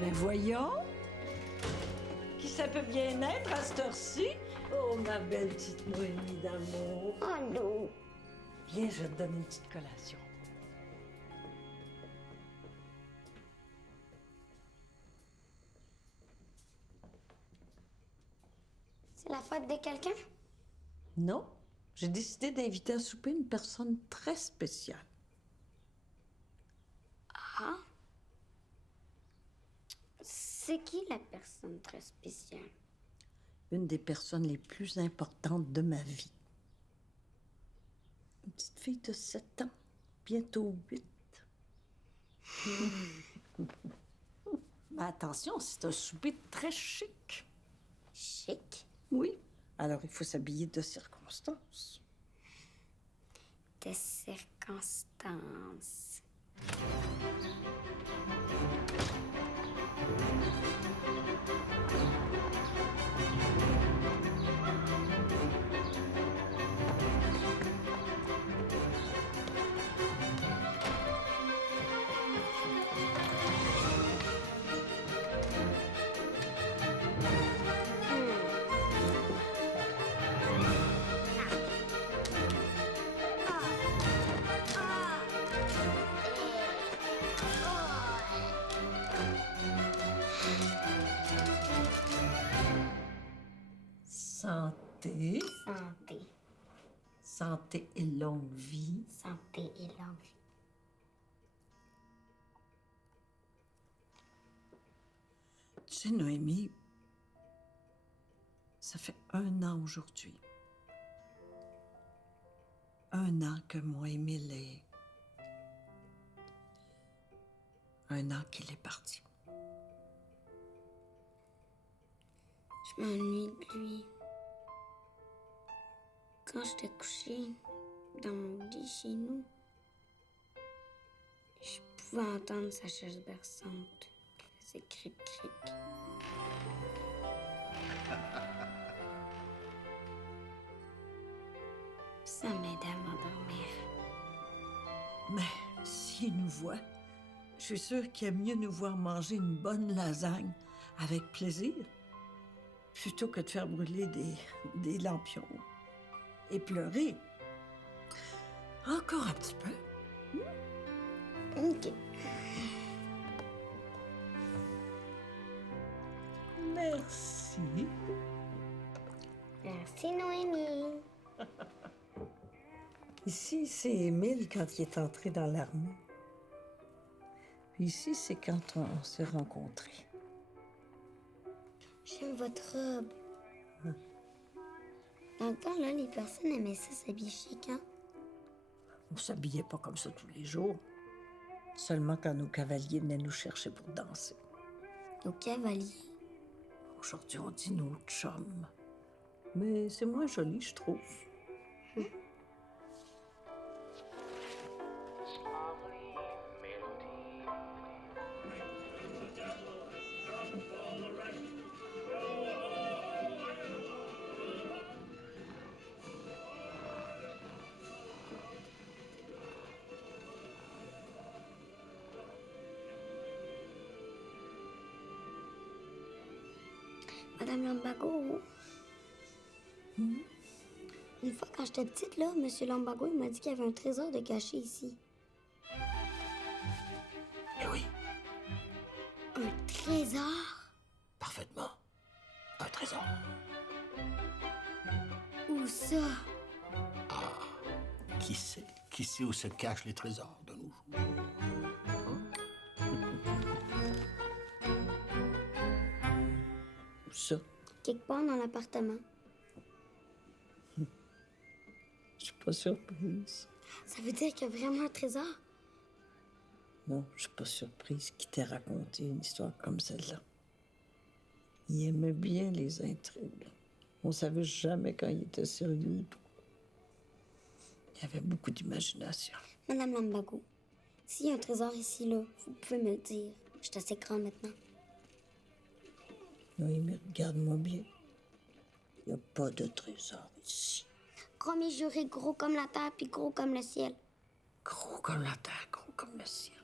Ben voyons. Qui ça peut bien être à cette heure-ci? Oh, ma belle petite Noémie d'amour. Oh non. Viens, je vais te donner une petite collation. C'est la fête de quelqu'un? Non, j'ai décidé d'inviter à souper une personne très spéciale. Ah? C'est qui la personne très spéciale? Une des personnes les plus importantes de ma vie. Une petite fille de 7 ans, bientôt 8. Mais attention, c'est un souper très chic. Chic. Oui. Alors, il faut s'habiller de circonstance. De circonstances. Santé. Santé. Santé et longue vie. Santé et longue vie. Tu sais, Noémie, ça fait 1 an aujourd'hui. 1 an que mon Émile est... 1 an qu'il est parti. Je m'ennuie de lui. Quand j'étais couchée dans mon lit chez nous, je pouvais entendre sa chaise berçante qui faisait cric-cric. Ça m'aidait à m'endormir. Mais s'il nous voit, je suis sûre qu'il aime mieux nous voir manger une bonne lasagne avec plaisir plutôt que de faire brûler des lampions et pleurer. Encore un petit peu. OK. Merci. Merci, Noémie. Ici, c'est Émile quand il est entré dans l'armée. Puis ici, c'est quand on s'est rencontrés. J'aime votre robe. Dans le temps, là, les personnes aimaient ça s'habiller chic, hein? On s'habillait pas comme ça tous les jours. Seulement quand nos cavaliers venaient nous chercher pour danser. Nos cavaliers. Aujourd'hui, on dit nos chums. Mais c'est moins joli, je trouve. Madame Lambago. Une fois, quand j'étais petite, là, Monsieur Lambago, il m'a dit qu'il y avait un trésor de caché ici. Eh oui, Un trésor? parfaitement. Un trésor. Où ça? Qui sait? Qui sait où se cachent les trésors de nos jours? Où ça? Quelque part dans l'appartement. Je suis pas surprise. Ça veut dire qu'il y a vraiment un trésor? Non, je suis pas surprise qu'il t'ait raconté une histoire comme celle-là. Il aimait bien les intrigues. On savait jamais quand il était sérieux ou tout. Il avait beaucoup d'imagination. Madame Lambago, s'il y a un trésor ici, là, vous pouvez me le dire. Je suis assez grande maintenant. Oui, mais regarde-moi bien. Il n'y a pas de trésor ici. Promis juré, gros comme la terre puis gros comme le ciel. Gros comme la terre, gros comme le ciel.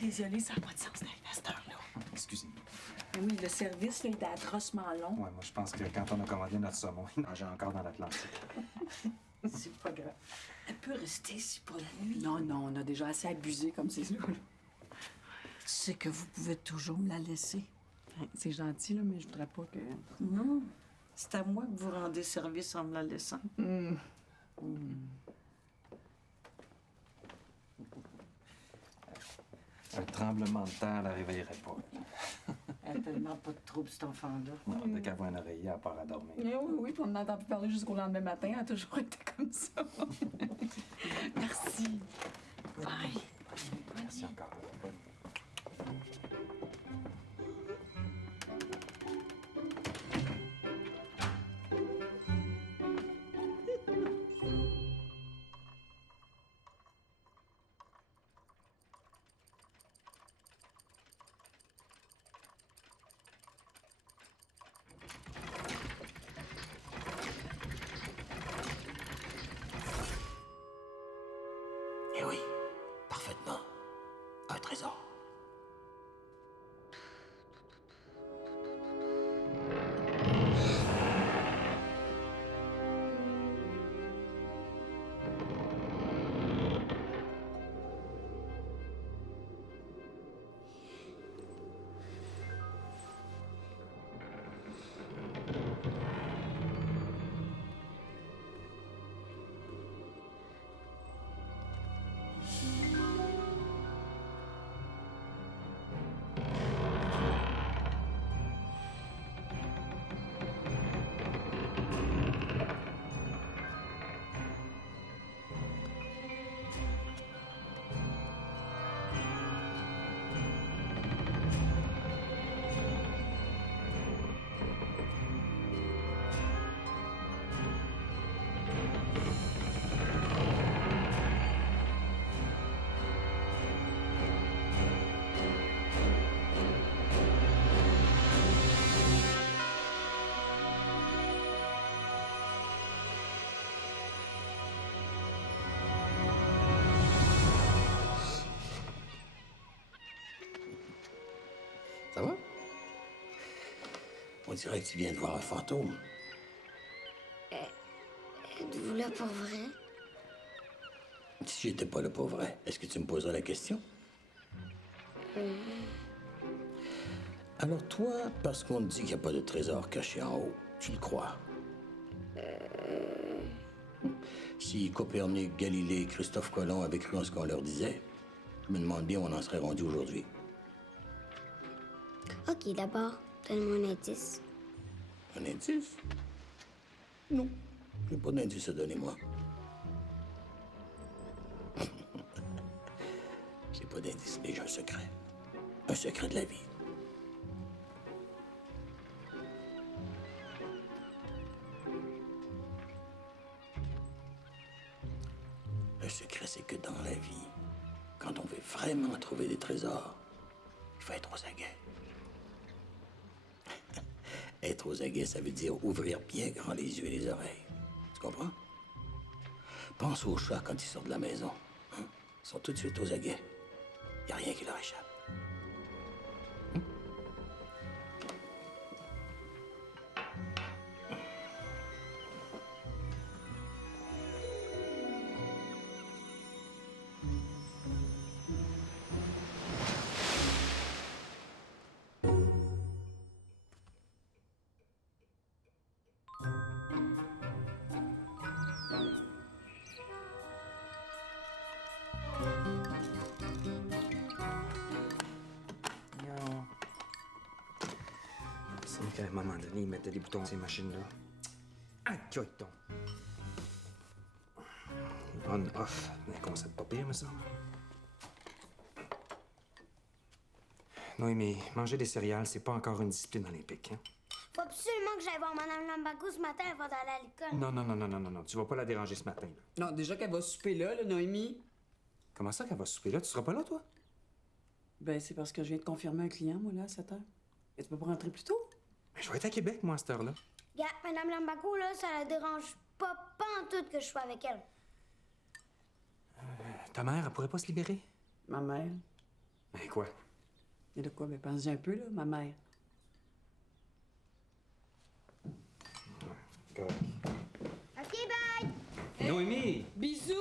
Désolée, ça n'a pas de sens d'arriver à cette heure-là. Excusez-moi. Mais oui, le service là, était atrocement long. Ouais, moi, je pense que quand on a commandé notre saumon, il nageait encore dans l'Atlantique. C'est pas grave. Elle peut rester ici pour la nuit. Non, on a déjà assez abusé comme c'est là. Tu sais que vous pouvez toujours me la laisser. C'est gentil, là, mais je voudrais pas que... Non, c'est à moi que vous rendez service en me la laissant. Un tremblement de terre la réveillerait pas. Elle a tellement pas de trouble, cet enfant-là. Non, dès qu'elle voit un oreiller, à part à dormir. Oui, puis on n'entend plus parler jusqu'au lendemain matin. Elle a toujours été comme ça. Merci. Bye. Merci encore. Eh oui, parfaitement. Un trésor. Ça va? On dirait que tu viens de voir un fantôme. Êtes-vous là pour vrai? Si j'étais pas là pour vrai, est-ce que tu me poserais la question? Alors toi, parce qu'on te dit qu'il n'y a pas de trésor caché en haut, tu le crois? Si Copernic, Galilée et Christophe Colomb avaient cru en ce qu'on leur disait, je me demande bien où on en serait rendu aujourd'hui. Ok, d'abord, donne-moi un indice. Un indice? Non, j'ai pas d'indice à donner, moi. J'ai pas d'indice, mais j'ai un secret. Un secret de la vie. Le secret, c'est que dans la vie, quand on veut vraiment trouver des trésors, il faut être aux aguets. Être aux aguets, ça veut dire ouvrir bien grand les yeux et les oreilles. Tu comprends? Pense aux chats quand ils sortent de la maison. Hein? Ils sont tout de suite aux aguets. Il n'y a rien qui leur échappe. C'est qu'à un moment donné, ils mettaient des boutons sur ces machines-là. Ah, donc. On-off. Un concept pas pire, me semble. Non, mais manger des céréales, c'est pas encore une discipline olympique, hein? Faut absolument que j'aille voir Madame Lambago ce matin avant d'aller à l'école. Non. Tu vas pas la déranger ce matin, là. Non, déjà qu'elle va souper là, Noémie. Comment ça qu'elle va souper là? Tu seras pas là, toi? Ben, c'est parce que je viens de confirmer un client, moi, là, à 7 heures. Et tu peux pas rentrer plus tôt? Mais je vais être à Québec, moi, à cette heure-là. Regarde, Madame Lambago, là, ça la dérange pas en tout que je sois avec elle. Ta mère, elle pourrait pas se libérer? Ma mère. Ben quoi? Et de quoi? Ben, pensez un peu, là, ma mère. Correct. OK, bye! Noémie! Bisous!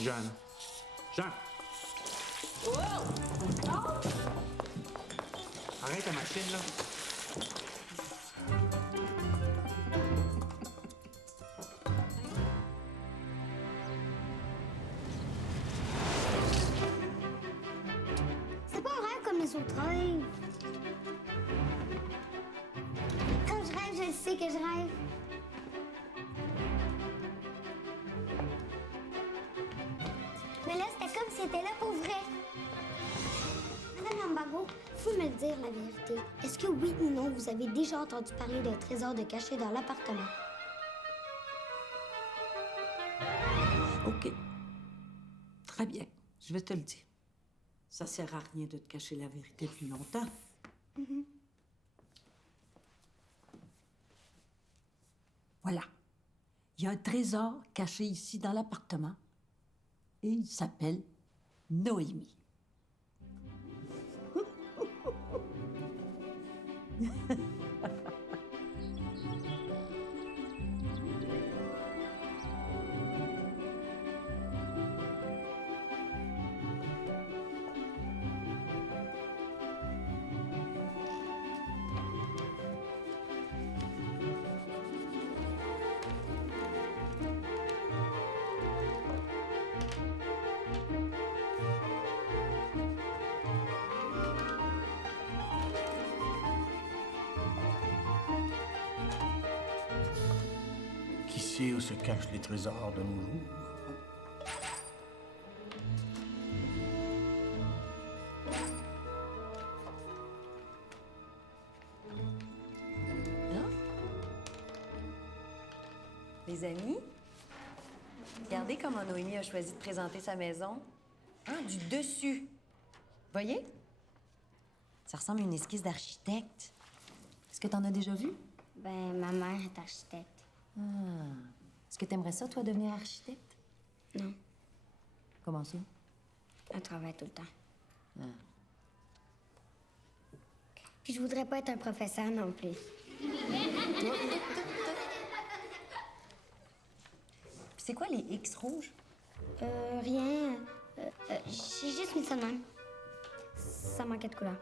Jeanne. Jeanne! Arrête ta machine, là. C'est pas un rêve comme les autres rêves. Quand je rêve, je sais que je rêve. Mais là, c'était comme si c'était là pour vrai. Madame Lambago, faut me dire la vérité. Est-ce que oui ou non, vous avez déjà entendu parler d'un trésor de caché dans l'appartement? OK. Très bien. Je vais te le dire. Ça sert à rien de te cacher la vérité plus longtemps. Voilà. Il y a un trésor caché ici dans l'appartement. Et il s'appelle Noémie. Qui sait où se cachent les trésors de nos jours? Les amis, regardez comment Noémie a choisi de présenter sa maison. Hein, du dessus. Voyez? Ça ressemble à une esquisse d'architecte. Est-ce que t'en as déjà vu? Ben, ma mère est architecte. Est-ce que t'aimerais ça, toi, devenir architecte? Non, Comment ça? elle travaille tout le temps. Puis je voudrais pas être un professeur non plus. Puis c'est quoi les X rouges? Rien. J'ai juste mis ça de même. Ça manquait de couleur.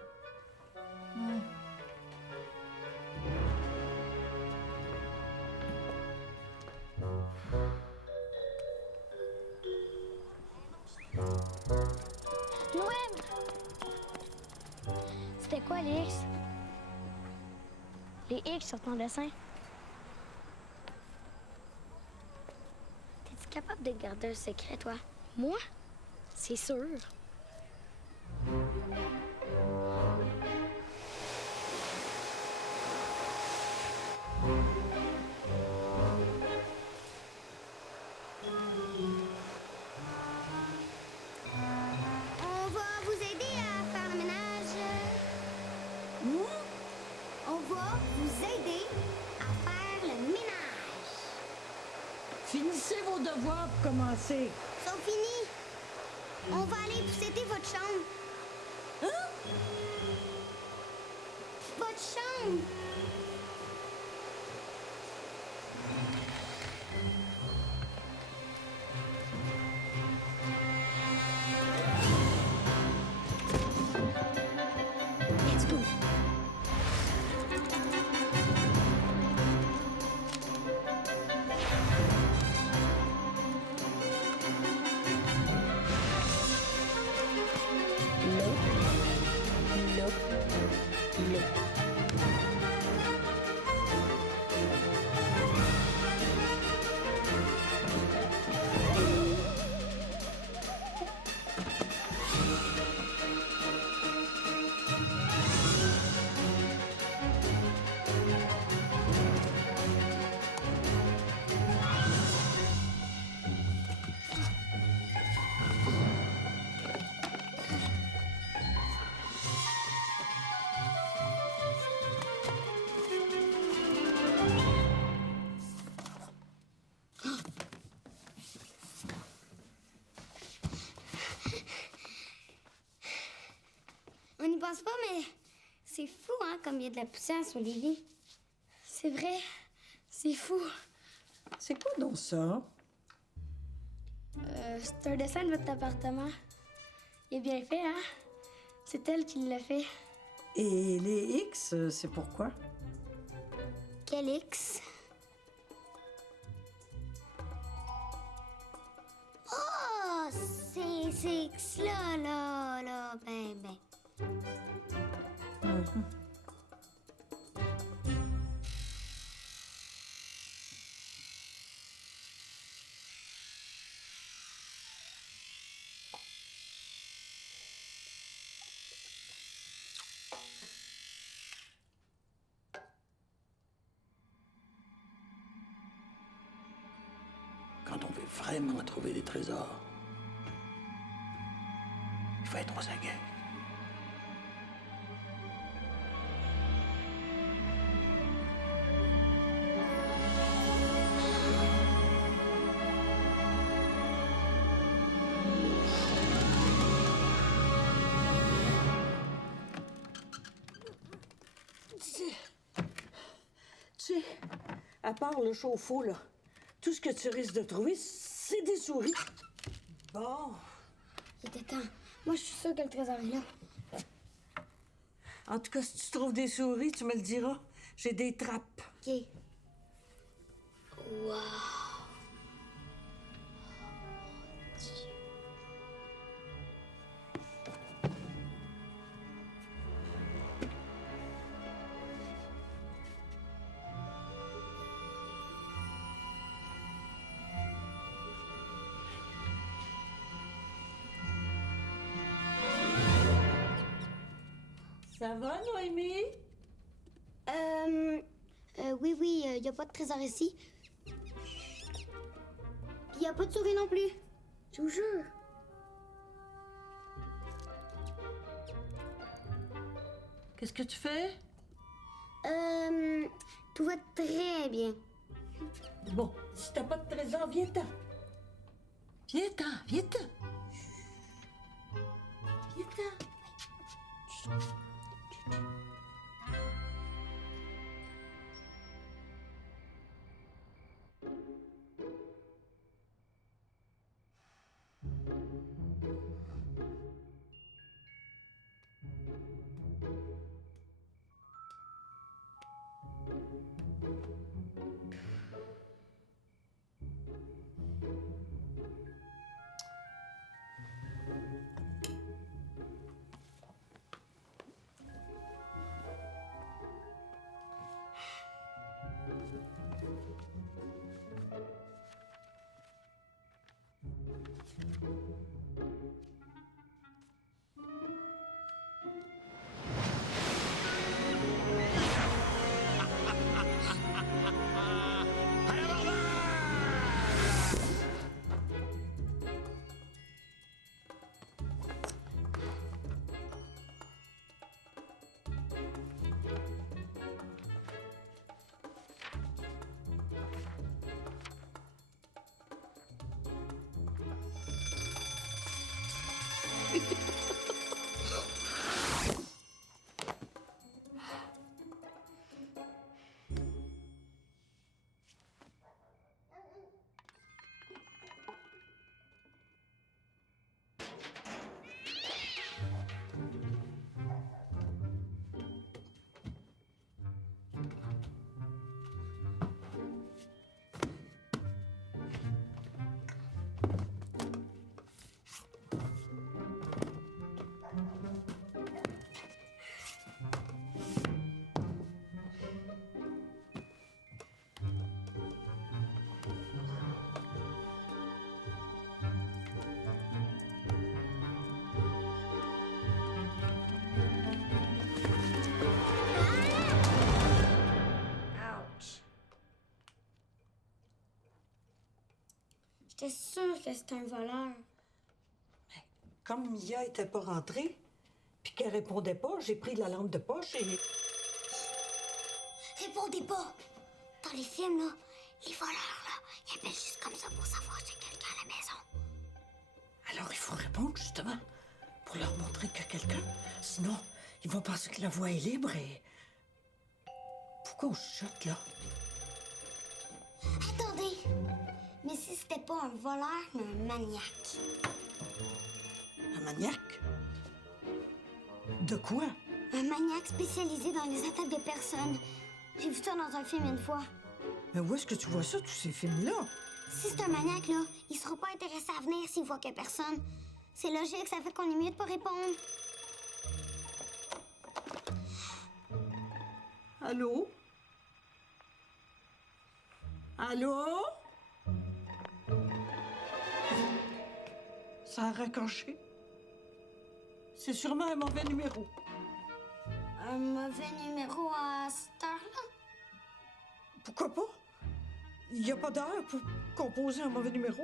Noël! C'était quoi les X? Les X sur ton dessin? T'es-tu capable de garder un secret, toi? Moi? C'est sûr. On va vous aider à faire le ménage. On va vous aider à faire le ménage. Finissez vos devoirs pour commencer. C'est fini. On va aller pousseter votre chambre. Hein? Votre chambre. Let's go. Là. C'est fou, hein, comme il y a de la poussière sur les lits. C'est vrai, c'est fou. C'est quoi donc ça? C'est un dessin de votre appartement. Il est bien fait, hein? C'est elle qui l'a fait. Et les X, c'est pourquoi? Quel X? Oh, c'est ces X-là, là, ben. Quand on veut vraiment trouver des trésors, il faut être aux aguets. Tu sais, à part le chauffe-eau, là, tout ce que tu risques de trouver, c'est des souris. Bon. Il était temps. Moi, je suis sûre que le trésor est là. En tout cas, si tu trouves des souris, tu me le diras. J'ai des trappes. OK. Wow. Ça va, Noémie? Oui, il n'y a pas de trésor ici. Puis il n'y a pas de souris non plus. Je vous jure. Qu'est-ce que tu fais? Tout va très bien. Bon, si t'as pas de trésor, viens-t'en. Viens-t'en, viens-t'en. Viens-t'en. J'étais sûre que c'était un voleur. Comme Mia était pas rentrée, puis qu'elle répondait pas, j'ai pris la lampe de poche et... Répondez pas! Dans les films, là, les voleurs, là, ils appellent juste comme ça pour savoir si quelqu'un à la maison. Alors il faut répondre, justement, pour leur montrer qu'il y a quelqu'un. Sinon, Ils vont penser que la voie est libre et... Pourquoi on chuchote, là? Attendez! Mais si c'était pas un voleur, mais un maniaque? Un maniaque? De quoi? Un maniaque spécialisé dans les attaques de personnes. J'ai vu ça dans un film une fois. Mais où est-ce que tu vois ça, tous ces films-là? Si c'est un maniaque, là, il sera pas intéressé à venir s'il voit qu'il y a personne. C'est logique, ça fait qu'on est mieux de pas répondre. Allô? Allô? Ça a raccroché. C'est sûrement un mauvais numéro. Un mauvais numéro à cette heure-là? Pourquoi pas? Il n'y a pas d'heure pour composer un mauvais numéro.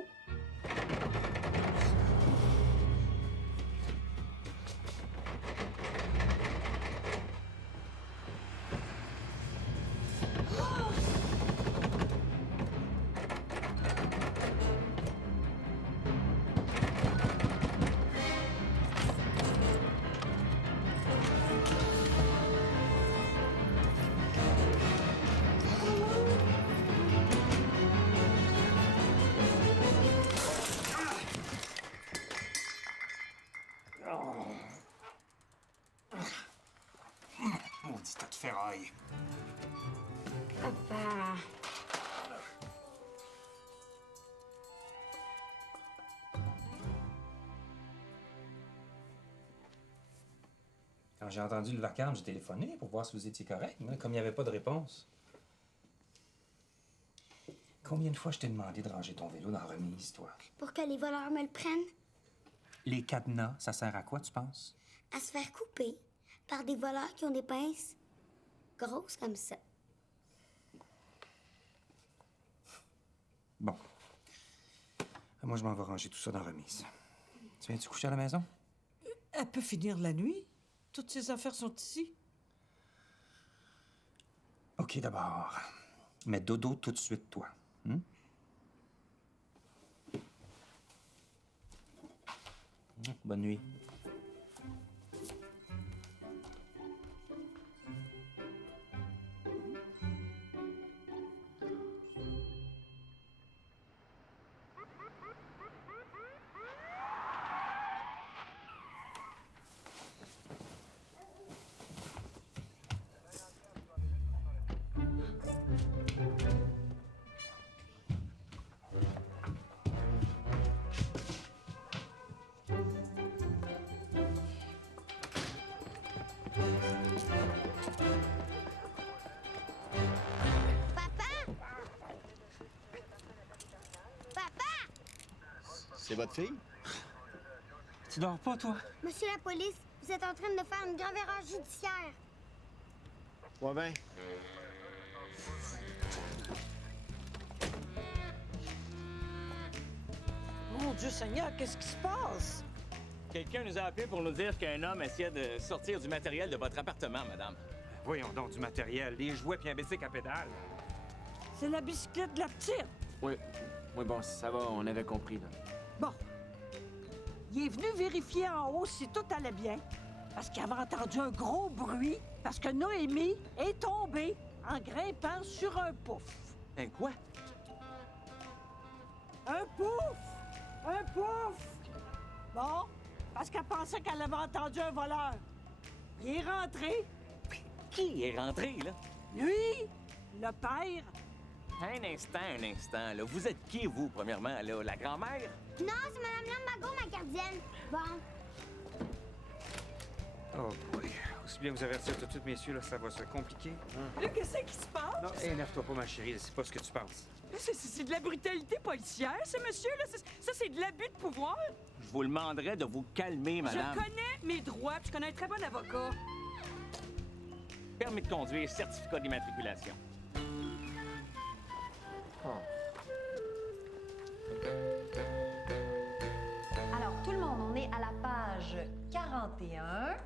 Maudit tas de ferraille. Papa. Quand j'ai entendu le vacarme, j'ai téléphoné pour voir si vous étiez correct, mais comme il n'y avait pas de réponse. Combien de fois je t'ai demandé de ranger ton vélo dans la remise, toi? Pour que les voleurs me le prennent, Les cadenas, ça sert à quoi, tu penses? à se faire couper par des voleurs qui ont des pinces grosses comme ça. Bon. Moi, je m'en vais ranger tout ça dans la remise. Tu viens-tu coucher à la maison? Elle peut finir la nuit. Toutes ces affaires sont ici. OK, d'abord. Mais dodo tout de suite, toi. Bonne nuit. C'est votre fille? Tu dors pas, toi? Monsieur la police, vous êtes en train de faire une grave erreur judiciaire. Ouais, ben. Mon Dieu Seigneur, qu'est-ce qui se passe? Quelqu'un nous a appelé pour nous dire qu'un homme essayait de sortir du matériel de votre appartement, madame. Voyons donc du matériel, des jouets puis un bicycle à pédale. C'est la bicyclette de la petite. Oui. Oui, bon, ça va, on avait compris, là. Bon. Il est venu vérifier en haut si tout allait bien, parce qu'il avait entendu un gros bruit, parce que Noémie est tombée en grimpant sur un pouf. Un quoi? Un pouf! Un pouf! Bon, parce qu'elle pensait qu'elle avait entendu un voleur. Il est rentré. Qui est rentré, là? Lui, le père. Un instant, là. Vous êtes qui, vous, premièrement, là? La grand-mère? Non, c'est Madame Lambago, ma gardienne. Bon. Oh boy. Aussi bien vous avertir tout de suite, messieurs, là, ça va se compliquer. Là, qu'est-ce qui se passe? Non, énerve-toi pas, ma chérie, c'est pas ce que tu penses. Là, c'est de la brutalité policière, ce monsieur, là. Ça, c'est de l'abus de pouvoir. Je vous demanderais de vous calmer, madame. Je connais mes droits, puis je connais un très bon avocat. Permis de conduire, certificat d'immatriculation. Alors, tout le monde, on est à la page 41.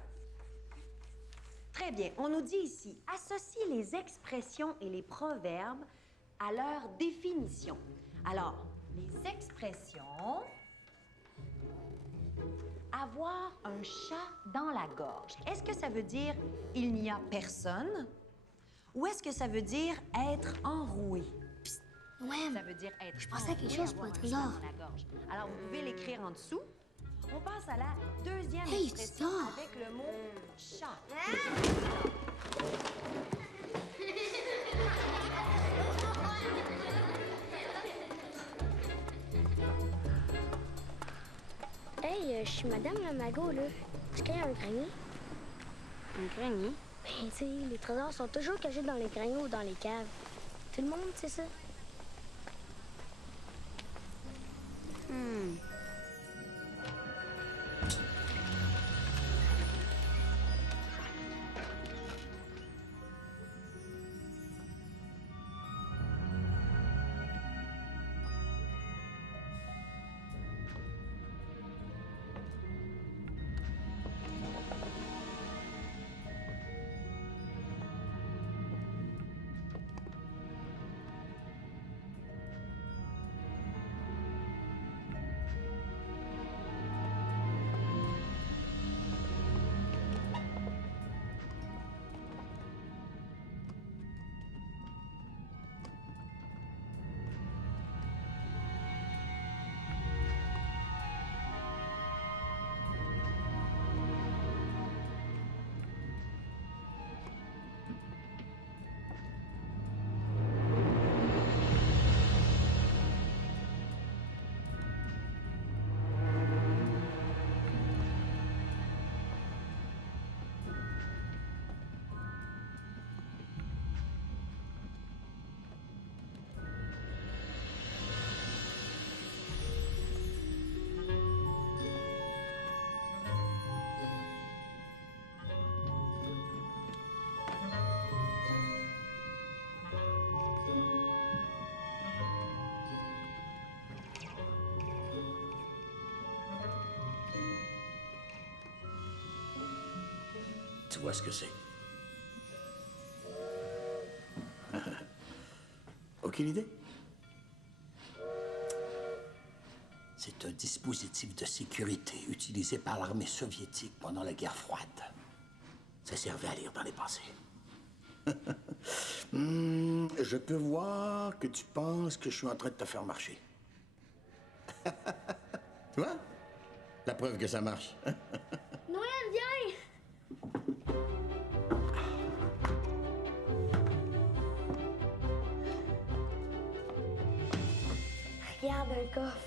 Très bien. On nous dit ici, associe les expressions et les proverbes à leur définition. Alors, les expressions... avoir un chat dans la gorge. Est-ce que ça veut dire il n'y a personne? Ou est-ce que ça veut dire être enroué? Ouais, Ça veut dire être je pensais à quelque enroué, chose pour avoir un un trésor. chat dans la gorge. Alors, vous pouvez l'écrire en dessous. On passe à la deuxième Hey, expression sors. avec le mot chat. Hey, je suis Madame Lamago, là. Est-ce qu'il y a un grenier? Un grenier? Ben, tu sais, les trésors sont toujours cachés dans les greniers ou dans les caves. Tout le monde sait ça. Tu vois ce que c'est? Aucune idée? C'est un dispositif de sécurité utilisé par l'armée soviétique pendant la guerre froide. Ça servait à lire dans les pensées. Je peux voir que tu penses que je suis en train de te faire marcher. Tu vois? La preuve que ça marche. Noël, viens! Regarde un coffre.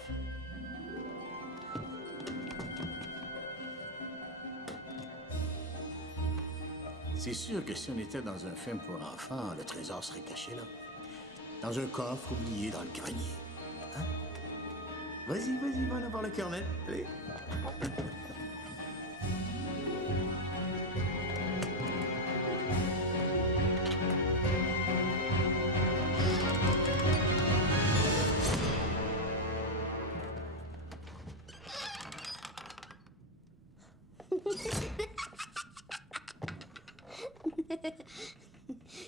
C'est sûr que si on était dans un film pour enfants, le trésor serait caché là. Dans un coffre oublié dans le grenier. Hein? Vas-y, va en avoir le cœur net. Allez.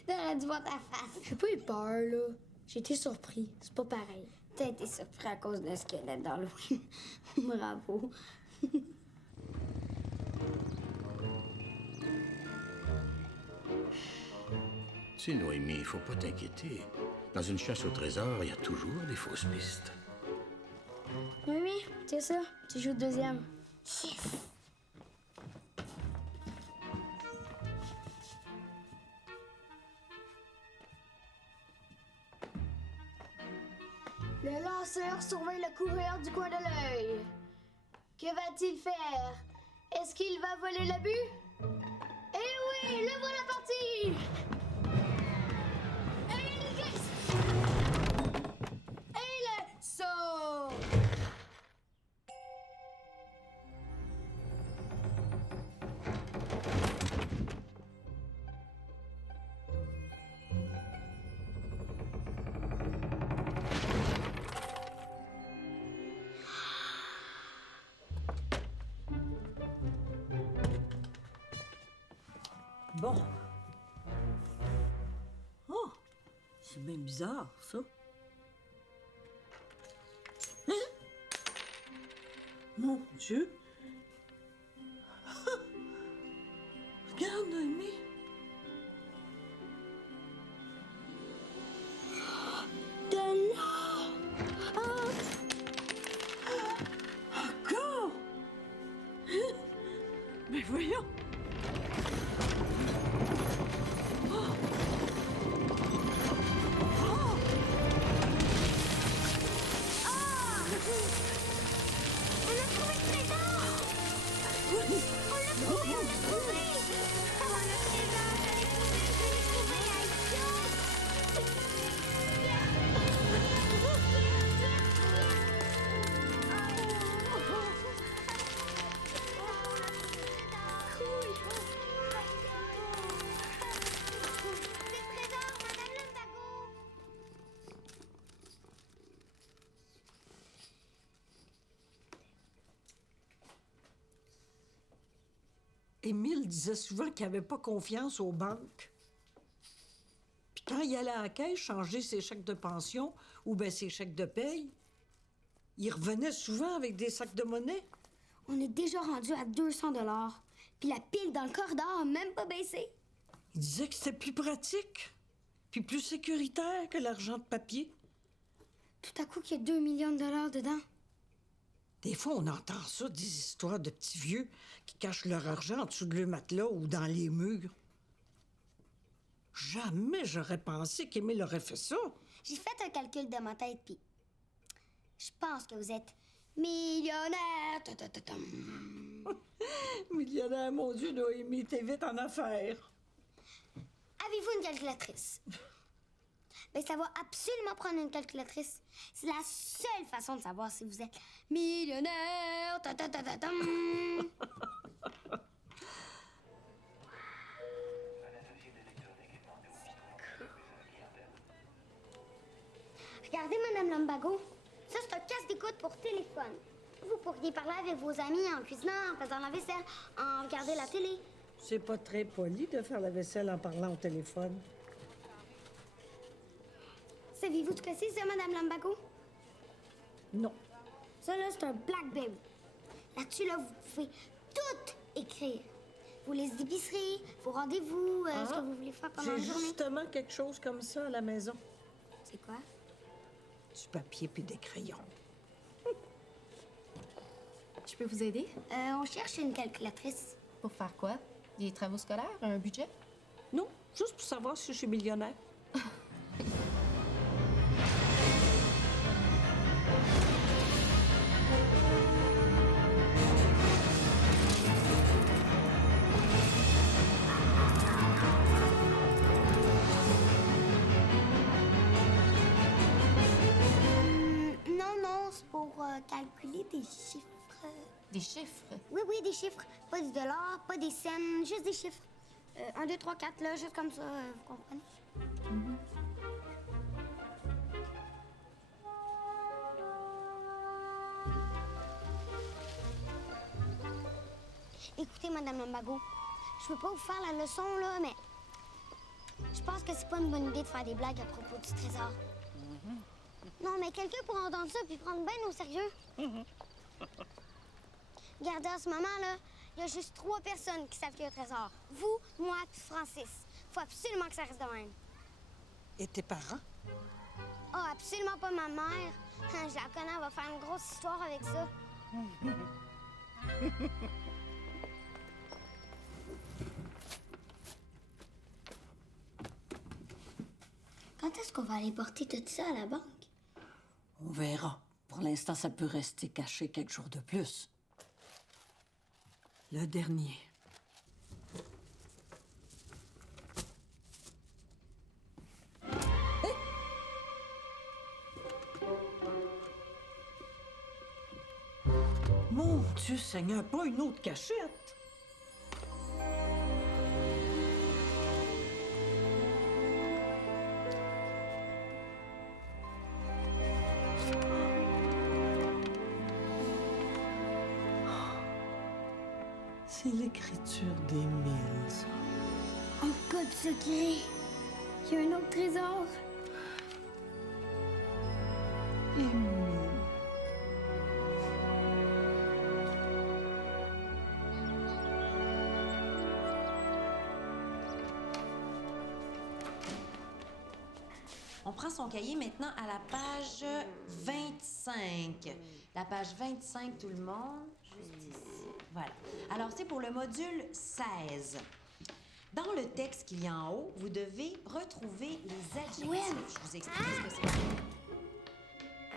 T'aurais dû voir ta face. J'ai pas eu peur, là. J'ai été surpris. C'est pas pareil. T'as été surpris à cause d'un squelette dans l'eau. Bravo. Tu sais, Noémie, il faut pas t'inquiéter. Dans une chasse au trésor, il y a toujours des fausses pistes. Oui, c'est ça. Tu joues deuxième. Le lanceur surveille le coureur du coin de l'œil. Que va-t-il faire? Est-ce qu'il va voler le but? Eh oui, le voilà parti! Et il glisse! Et le saut! Bon. Oh, c'est bien bizarre, ça. Hein? Mon Dieu, Regarde, Noémie. De là! Encore! Mais voyons. On a trouvé le trésor! On l'a trouvé, on l'a trouvé! Oh, le trésor, je l'ai trouvé, le trésor, Madame Lumbago! Émile disait souvent qu'il n'avait pas confiance aux banques. Puis quand il allait à la caisse changer ses chèques de pension ou bien ses chèques de paye, il revenait souvent avec des sacs de monnaie. On est déjà rendu à 200 $. Puis la pile dans le corridor a même pas baissé. Il disait que c'était plus pratique, puis plus sécuritaire que l'argent de papier. Tout à coup, qu'il y a 2 millions de dollars dedans. Des fois, on entend ça, des histoires de petits vieux qui cachent leur argent en dessous de leur matelas ou dans les murs. Jamais j'aurais pensé qu'Émile aurait fait ça. J'ai fait un calcul de ma tête, puis je pense que vous êtes millionnaire. Millionnaire, mon Dieu, Noémie, t'es vite en affaires. Avez-vous une calculatrice? Ben, ça va absolument prendre une calculatrice. C'est la seule façon de savoir si vous êtes millionnaire. Regardez, Madame Lumbago. Ça, c'est un casque d'écoute pour téléphone. Vous pourriez parler avec vos amis en cuisinant, en faisant la vaisselle, en regardant la télé. C'est pas très poli de faire la vaisselle en parlant au téléphone. Savez-vous ce que c'est, ça, Madame Lumbago? Non. Ça, là, c'est un Blackberry. Là-dessus, là, vous pouvez tout écrire. Vos listes d'épicerie, vos rendez-vous, ce que vous voulez faire pendant la J'ai journée. justement quelque chose comme ça à la maison. C'est quoi? Du papier puis des crayons. Je peux vous aider? On cherche une calculatrice. Pour faire quoi? Des travaux scolaires? Un budget? Non, juste pour savoir si je suis millionnaire. Non, c'est pour calculer des chiffres. Des chiffres? Oui, des chiffres. Pas des dollars, pas des cents, juste des chiffres. 1, 2, 3, 4, là, juste comme ça, vous comprenez? Écoutez, Madame Lumbago, je peux pas vous faire la leçon, là, mais je pense que c'est pas une bonne idée de faire des blagues à propos du trésor. Non, mais quelqu'un pourrait entendre ça puis prendre bien au sérieux. Regardez, en ce moment-là, il y a juste 3 personnes qui savent qu'il y a un trésor. Vous, moi, puis Francis. Faut absolument que ça reste de même. Et tes parents? Oh, absolument pas ma mère. Je la connais, elle va faire une grosse histoire avec ça. Quand est-ce qu'on va aller porter tout ça à la banque? On verra. Pour l'instant, ça peut rester caché quelques jours de plus. Le dernier. Hé! Mon Dieu Seigneur, pas une autre cachette! C'est l'écriture d'Émile, ça. Un code secret. Il y a un autre trésor. Émile. son cahier maintenant à la page 25. La page 25, tout le monde. Juste ici. Voilà. Alors, c'est pour le module 16. Dans le texte qu'il y a en haut, vous devez retrouver les adjectifs. Ouais. Je vous explique ce que c'est.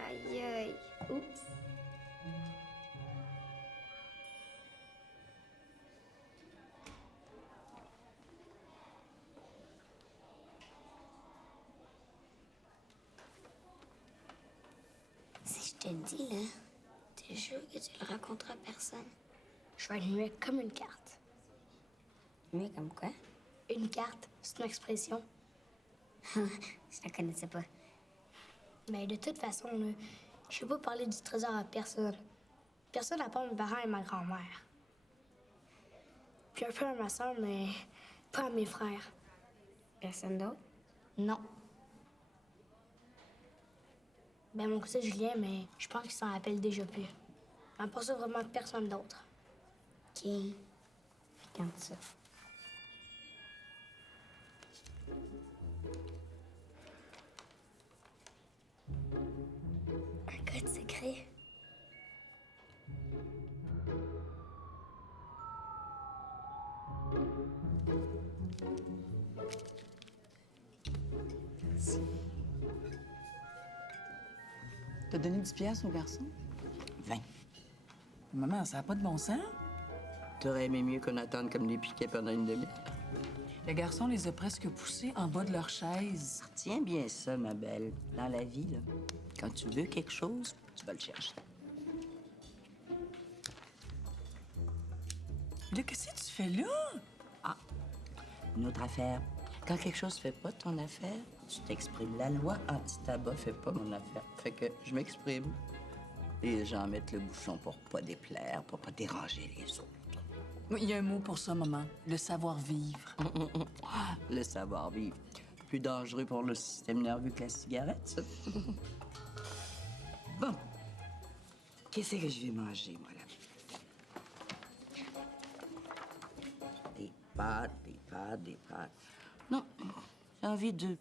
Aïe, aïe. Oups. Si je te le dis, là, t'es sûr que tu le raconteras à personne? Je vais être muet comme une carte. Muet comme quoi? Une carte, c'est une expression. Je la connaissais pas. Mais de toute façon, là, je vais pas parler du trésor à personne. Personne à part mes parents et ma grand-mère. Puis un peu à ma soeur, mais pas à mes frères. Personne d'autre? Non. Ben, mon cousin Julien, mais je pense qu'il s'en rappelle déjà plus. À part ça, vraiment personne d'autre. OK. Regarde ça. Un code secret. T'as donné 10 piastres au garçon? 20. Maman, ça n'a pas de bon sens. T'aurais aimé mieux qu'on attende comme des piquets pendant une demi-heure. Le garçon les a presque poussés en bas de leur chaise. Tiens bien ça, ma belle. Dans la vie, là, quand tu veux quelque chose, tu vas le chercher. Là, qu'est-ce que tu fais là? Ah, une autre affaire. Quand quelque chose fait pas ton affaire, tu t'exprimes. La loi anti-tabac fait pas mon affaire. Fait que je m'exprime. Les gens mettent le bouchon pour pas déplaire, pour pas déranger les autres. Oui, il y a un mot pour ça, maman. Le savoir-vivre. Le savoir-vivre. Plus dangereux pour le système nerveux que la cigarette, ça. Bon. Qu'est-ce que je vais manger, moi, là? Des pâtes, des pâtes, des pâtes. Non, j'ai envie de...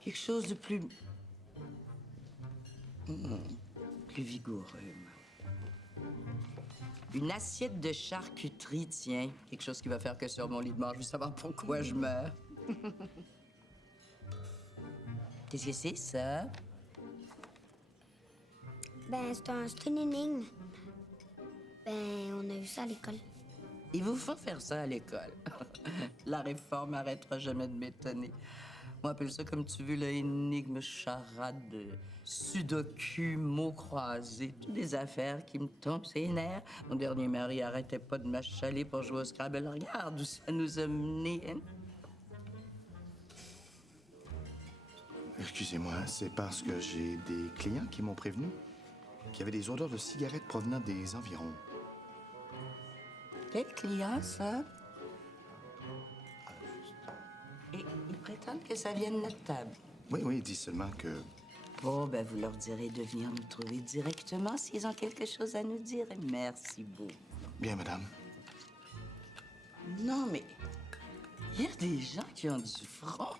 quelque chose de plus... plus vigoureux, moi. Une assiette de charcuterie, tiens. Quelque chose qui va faire que sur mon lit de mort, je veux savoir pourquoi je meurs. Qu'est-ce que c'est, ça? Ben, c'est une énigme. Ben, on a vu ça à l'école. Ils vous font faire ça à l'école. La réforme arrêtera jamais de m'étonner. Moi, appelle ça comme tu veux, là, énigme, charade, sudoku, mots croisés, toutes des affaires qui me tombent ses nerfs. Mon dernier mari arrêtait pas de m'achaler pour jouer au Scrabble. Regarde où ça nous a menés, hein? Excusez-moi, c'est parce que j'ai des clients qui m'ont prévenu qu'il y avait des odeurs de cigarettes provenant des environs. Quel client, ça? Et ils prétendent que ça vient de notre table. Oui, oui, dis seulement que... Bon, ben, vous leur direz de venir nous trouver directement s'ils ont quelque chose à nous dire. Et merci beaucoup. Bien, madame. Non, mais il y a des gens qui ont du front.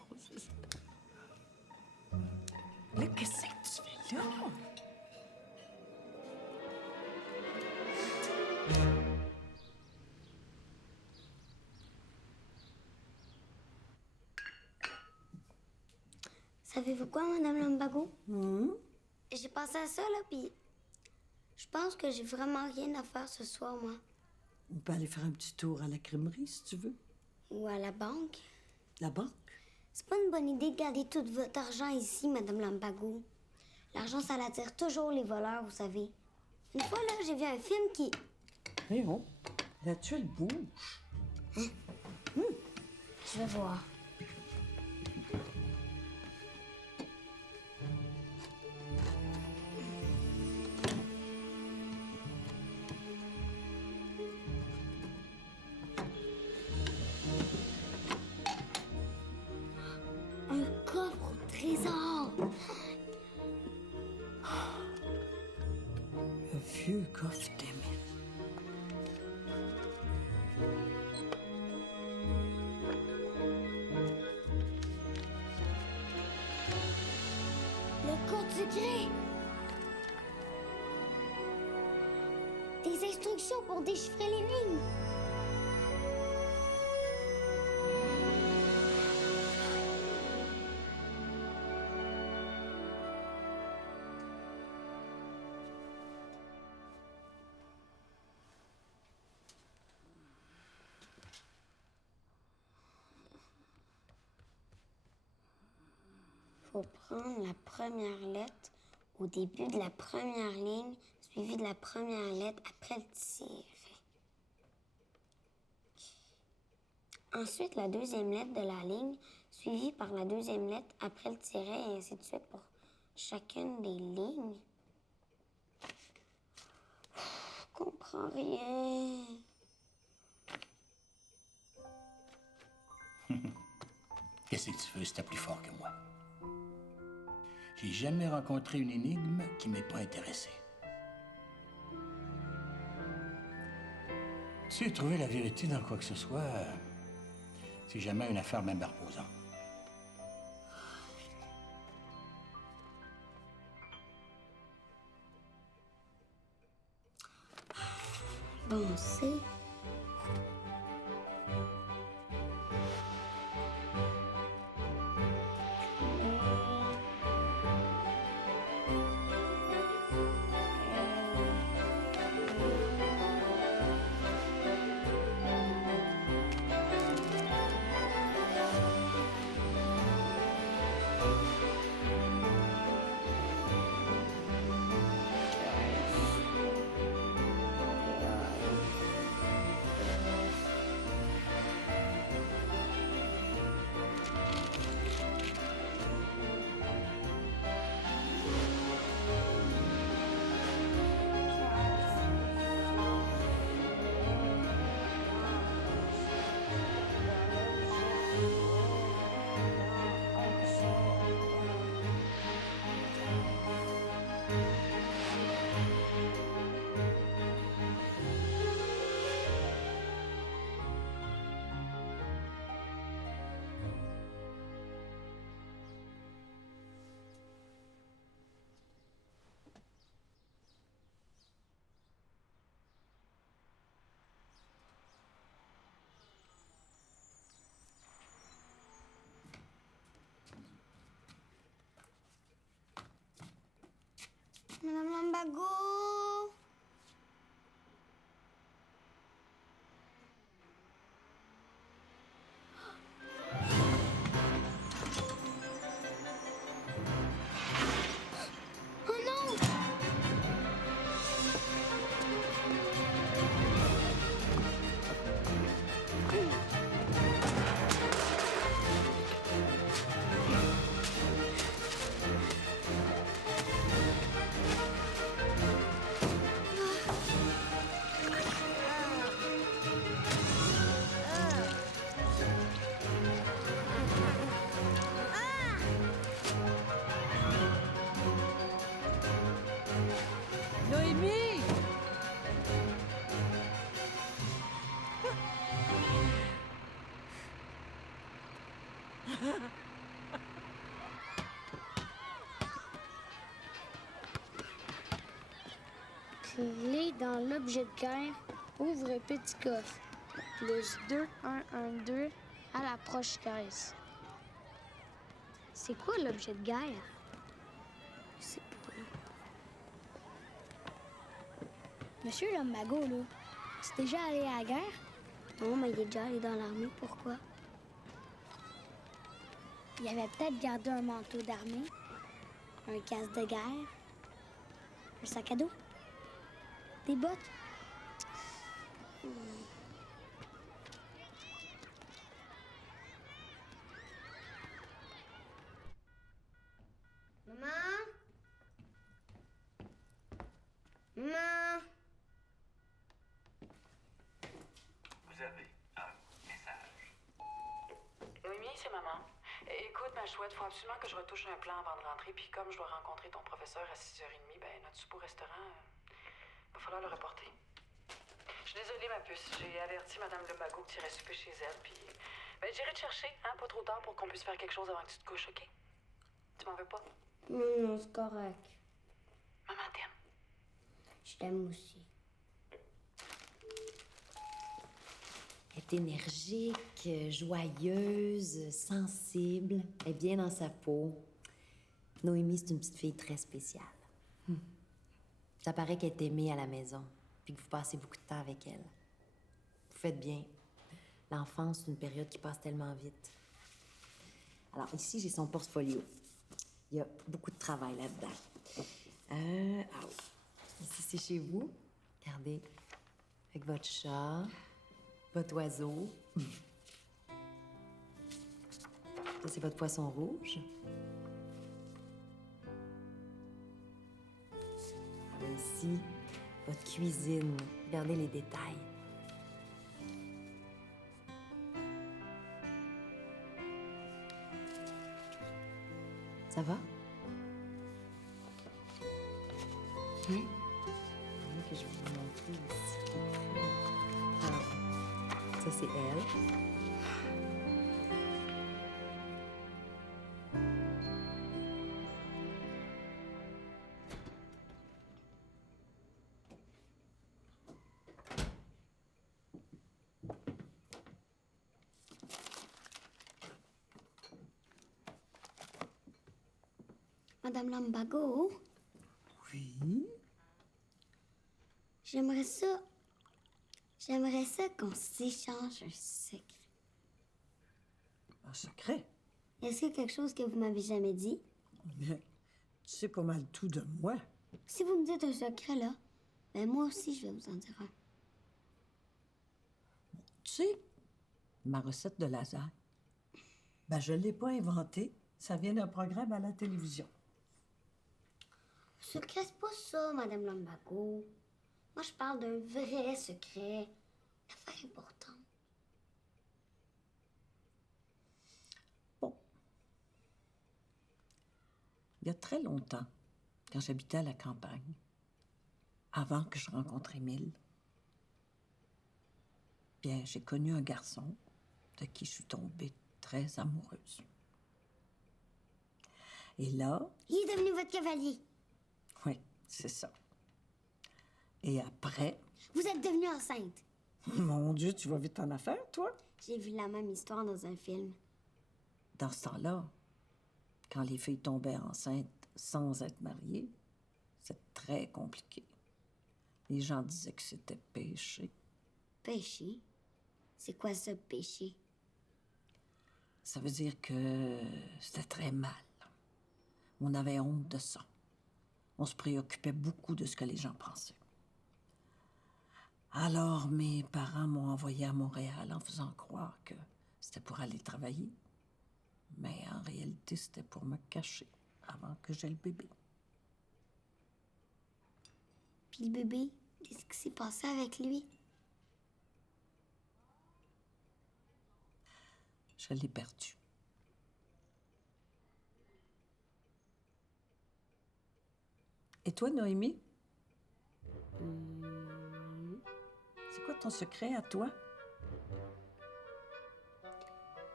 Là, qu'est-ce que tu fais là? Savez-vous quoi, Madame Lambago? J'ai pensé à ça, là, puis je pense que j'ai vraiment rien à faire ce soir, moi. On peut aller faire un petit tour à la crèmerie, si tu veux. Ou à la banque. La banque? C'est pas une bonne idée de garder tout votre argent ici, Madame Lambago. L'argent, ça l'attire toujours les voleurs, vous savez. Une fois, là, j'ai vu un film qui... Eh oh, la tuile bouge. Je vais voir. Un coffre au trésor! Un vieux coffre d'Émile. Code secret! Des instructions pour déchiffrer l'énigme! Faut prendre la première lettre au début de la première ligne, suivie de la première lettre après le tiret. Ensuite, la deuxième lettre de la ligne, suivie par la deuxième lettre après le tiret, et ainsi de suite pour chacune des lignes. Je comprends rien. Qu'est-ce que tu veux si t'es plus fort que moi? J'ai jamais rencontré une énigme qui m'ait pas intéressé. Tu sais, trouver la vérité dans quoi que ce soit, c'est jamais une affaire même reposante. Bon, c'est... Madame Lambago! Oh non! Noémie! Clé dans l'objet de guerre, ouvre un petit coffre. Plus 2, 1, 1, 2 à la proche caisse. C'est quoi l'objet de guerre? Je sais pas. Monsieur Lambago, là, tu es déjà allé à la guerre? Non, mais il est déjà allé dans l'armée. Pourquoi? Il avait peut-être gardé un manteau d'armée, un casque de guerre, un sac à dos, des bottes. Maman? Maman? Vous avez un message. Noémie, c'est maman. Écoute, ma chouette, faut absolument que je retouche un plan avant de rentrer. Puis comme je dois rencontrer ton professeur à 6h30, ben notre souper au restaurant, va falloir le reporter. Je suis désolée, ma puce. J'ai averti Madame Lambago que tu irais souper chez elle. Puis ben, j'irai te chercher, hein, pas trop tard pour qu'on puisse faire quelque chose avant que tu te couches, OK? Tu m'en veux pas? Non, c'est correct. Maman t'aime. Je t'aime aussi. Elle est énergique, joyeuse, sensible. Elle est bien dans sa peau. Noémie, c'est une petite fille très spéciale. Ça paraît qu'elle est aimée à la maison, puis que vous passez beaucoup de temps avec elle. Vous faites bien. L'enfance, c'est une période qui passe tellement vite. Alors, ici, j'ai son portfolio. Il y a beaucoup de travail là-dedans. Ici, c'est chez vous. Regardez. Avec votre chat, votre oiseau. Ça, c'est votre poisson rouge. Ici, votre cuisine. Regardez les détails. Ça va? Oui. Que je vais vous montrer ici. Ah, ça, c'est elle. Madame Lambago? Oui? J'aimerais ça qu'on s'échange un secret. Un secret? Est-ce qu'il y a quelque chose que vous m'avez jamais dit? Bien, tu sais pas mal tout de moi. Si vous me dites un secret, là, ben moi aussi, je vais vous en dire un. Tu sais, ma recette de lasagne, ben je l'ai pas inventée. Ça vient d'un programme à la télévision. Secret, c'est pas ça, Madame Lambago. Moi, je parle d'un vrai secret. Une affaire importante. Il y a très longtemps, quand j'habitais à la campagne, avant que je rencontre Émile, bien, j'ai connu un garçon de qui je suis tombée très amoureuse. Et là... Il est devenu votre cavalier. Oui, c'est ça. Et après... Vous êtes devenue enceinte. Mon Dieu, tu vas vite en affaire, toi? J'ai vu la même histoire dans un film. Dans ce temps-là, quand les filles tombaient enceintes sans être mariées, c'est très compliqué. Les gens disaient que c'était péché. Péché? C'est quoi ça, péché? Ça veut dire que c'était très mal. On avait honte de ça. On se préoccupait beaucoup de ce que les gens pensaient. Alors, mes parents m'ont envoyé à Montréal en faisant croire que c'était pour aller travailler. Mais en réalité, c'était pour me cacher avant que j'aie le bébé. Puis le bébé, qu'est-ce qui s'est passé avec lui? Je l'ai perdu. Et toi, Noémie? C'est quoi ton secret à toi?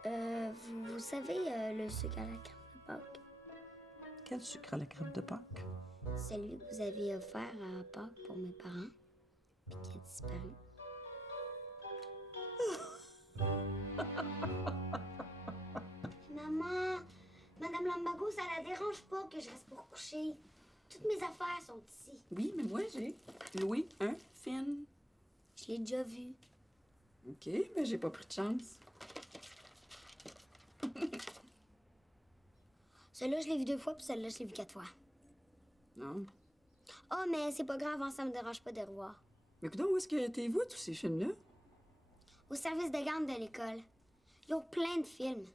Vous savez, le sucre à la crème de Pâques? Quel sucre à la crème de Pâques? Celui que vous avez offert à Pâques pour mes parents, puis qui a disparu. Maman, Madame Lambago, ça la dérange pas que je reste pour coucher. Toutes mes affaires sont ici. Oui, mais moi, j'ai loué un film. Je l'ai déjà vu. OK, mais j'ai pas pris de chance. Celui-là, je l'ai vu 2 fois, puis celui-là, je l'ai vu 4 fois. Non. Oh, mais c'est pas grave, ça me dérange pas de revoir. Mais écoute, où est-ce que t'es vu, tous ces films-là? Au service de garde de l'école. Ils ont plein de films.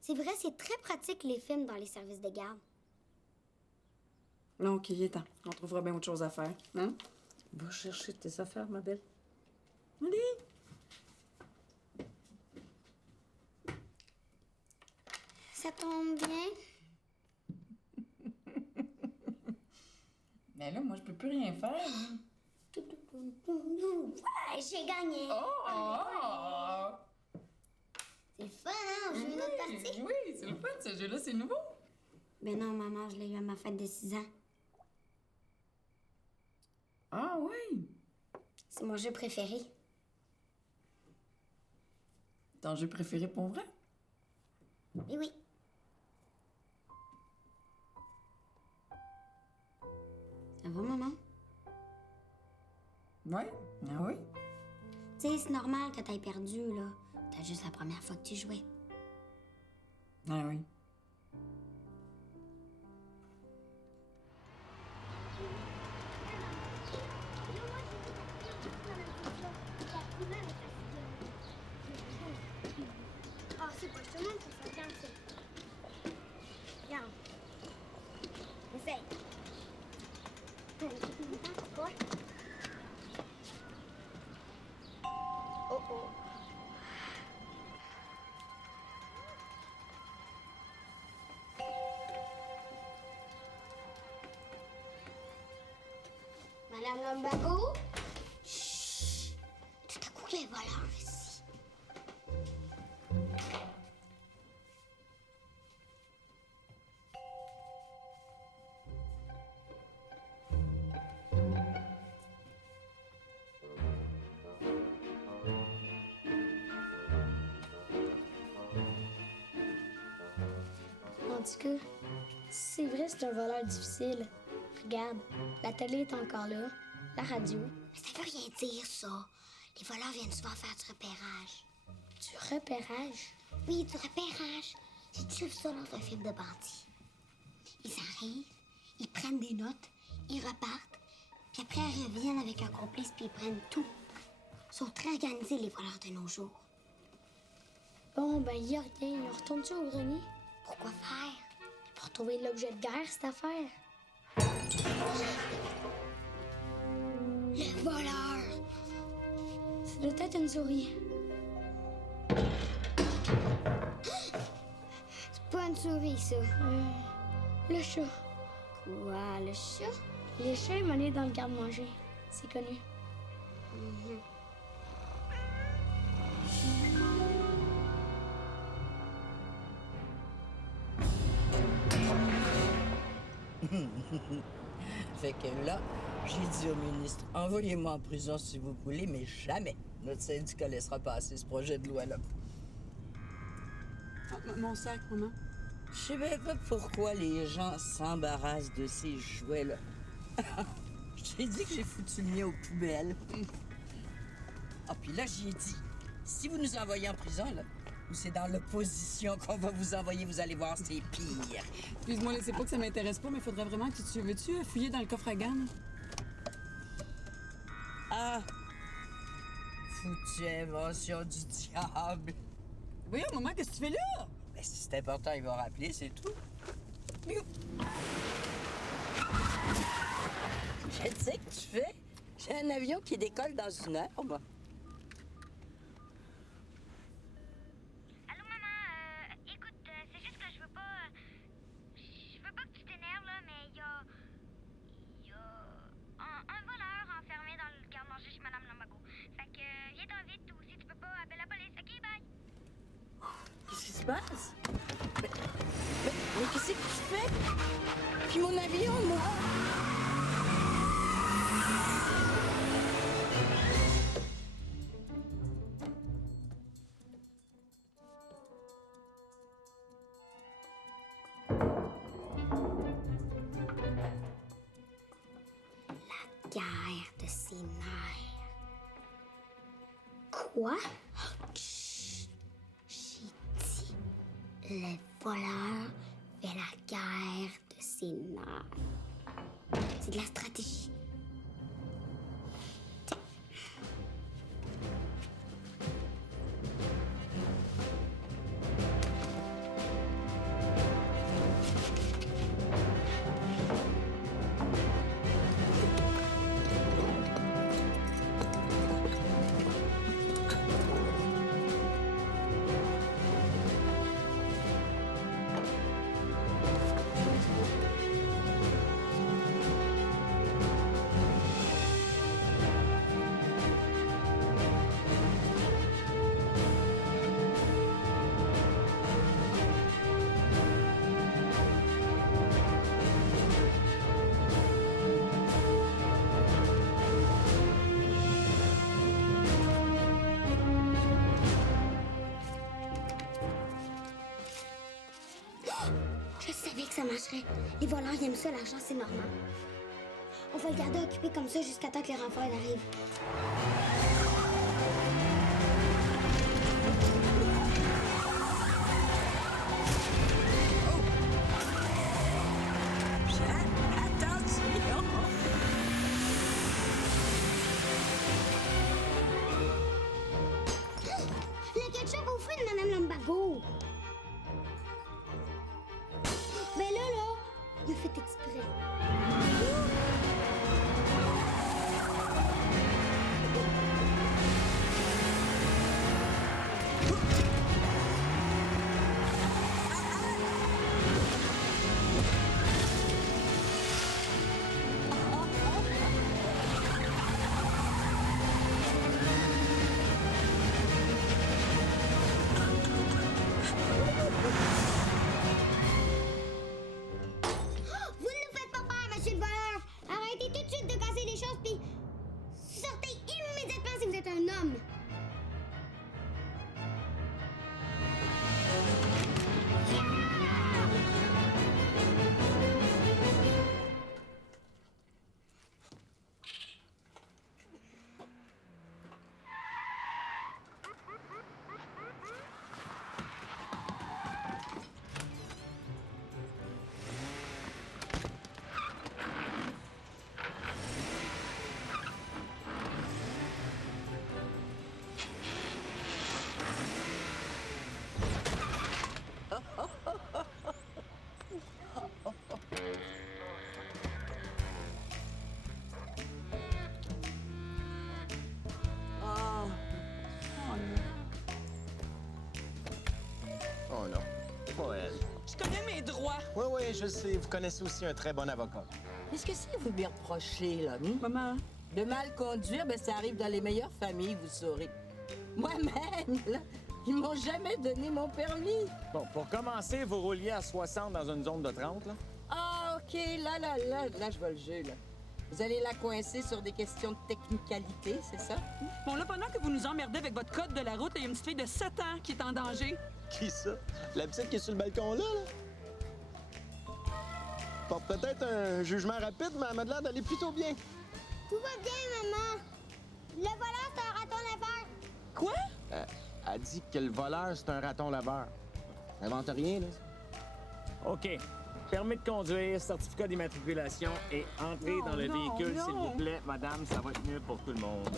C'est vrai, c'est très pratique, les films dans les services de garde. Non, OK, il est temps. On trouvera bien autre chose à faire, hein? Va chercher tes affaires, ma belle. Allez! Ça tombe bien. Mais là, moi, je peux plus rien faire. Ouais, j'ai gagné. Oh! C'est le fun, hein? On joue une autre partie. Oui, c'est le fun, ce jeu-là, c'est nouveau. Ben non, maman, je l'ai eu à ma fête de 6 ans. Ah oui? C'est mon jeu préféré. Ton jeu préféré pour vrai? Oui, oui. Ça va, maman? Oui? Ah oui? Tu sais, c'est normal que t'aies perdu, là. T'as juste la première fois que tu jouais. Ah oui. Ah, c'est pas, je te montre ça. Regarde ça. Regarde. Essaye. Quoi? Oh oh. Madame Lombago? Chut! Tout à coup, il y a un voleur ici. En tout cas, c'est vrai, c'est un voleur difficile. Regarde, la télé est encore là, la radio. Mais ça veut rien dire, ça. Les voleurs viennent souvent faire du repérage. Du repérage? Oui, du repérage. J'ai déjà vu ça dans un film de bandits. Ils arrivent, ils prennent des notes, ils repartent, puis après ils reviennent avec un complice puis ils prennent tout. Ils sont très organisés, les voleurs de nos jours. Bon, ben, y a rien. On retourne-tu au grenier? Pourquoi faire? Pour trouver l'objet de guerre, cette affaire. Le voleur! Ça doit être une souris. C'est pas une souris, ça. Le chat. Quoi, le chat? Les chats est mené dans le garde-manger. C'est connu. Fait que là, j'ai dit au ministre, envoyez-moi en prison si vous voulez, mais jamais notre syndicat laissera passer ce projet de loi-là. Mon sac, maman. Je sais même pas pourquoi les gens s'embarrassent de ces jouets-là. J'ai dit que j'ai foutu le mien aux poubelles. Ah, puis là, j'ai dit, si vous nous envoyez en prison, là, ou c'est dans l'opposition qu'on va vous envoyer, vous allez voir, c'est pire. Excuse-moi, c'est pas que ça m'intéresse pas, mais il faudrait vraiment que tu veux-tu fouiller dans le coffre à gamme? Ah! Foutue invention du diable! Voyons, maman, qu'est-ce que tu fais là? Ben, si c'est important, il va rappeler, c'est tout. Je sais que tu fais. J'ai un avion qui décolle dans 1 heure, moi. Allô, maman? Écoute, c'est juste que je veux pas... Je veux pas que tu t'énerves, là, mais il y a un voleur enfermé dans le garde-manger chez Madame Lombago. Fait que viens-t'en vite, ou si tu peux pas, appelle la police. OK, bye! Qu'est-ce qui se passe? Mais qu'est-ce que tu fais? Puis mon avion, moi? La guerre de ses nerfs. Quoi? Chut! J'ai dit, le voleur fait la guerre de ses nerfs. C'est de la stratégie. marcherait. Les voleurs, ils aiment ça, l'argent, c'est normal. On va le garder occupé comme ça jusqu'à temps que les renforts arrivent. Le ketchup aux fruits de Madame Lambago. Ben là, il a fait exprès. Vous ne nous faites pas peur, monsieur le voleur! Arrêtez tout de suite de casser les choses, puis sortez immédiatement si vous êtes un homme! Oh non, pas elle. Je connais mes droits. Oui, oui, je sais. Vous connaissez aussi un très bon avocat. Qu'est-ce que c'est vous lui reprochez, là? Maman. De mal conduire, ben ça arrive dans les meilleures familles, vous saurez. Moi-même, là, ils m'ont jamais donné mon permis. Bon, pour commencer, vous rouliez à 60 dans une zone de 30, là? Ah, OK, là, je vois le jeu, là. Vous allez la coincer sur des questions de technicalité, c'est ça? Bon, là, pendant que vous nous emmerdez avec votre code de la route, il y a une petite fille de 7 ans qui est en danger. Qui ça? La petite qui est sur le balcon là? Porte peut-être un jugement rapide, mais elle m'a l'air d'aller plutôt bien. Tout va bien, maman. Le voleur, c'est un raton laveur. Quoi? Elle dit que le voleur, c'est un raton laveur. Invente rien, là. OK. Permis de conduire, certificat d'immatriculation et entrée dans le véhicule, s'il vous plaît. Madame, ça va être mieux pour tout le monde.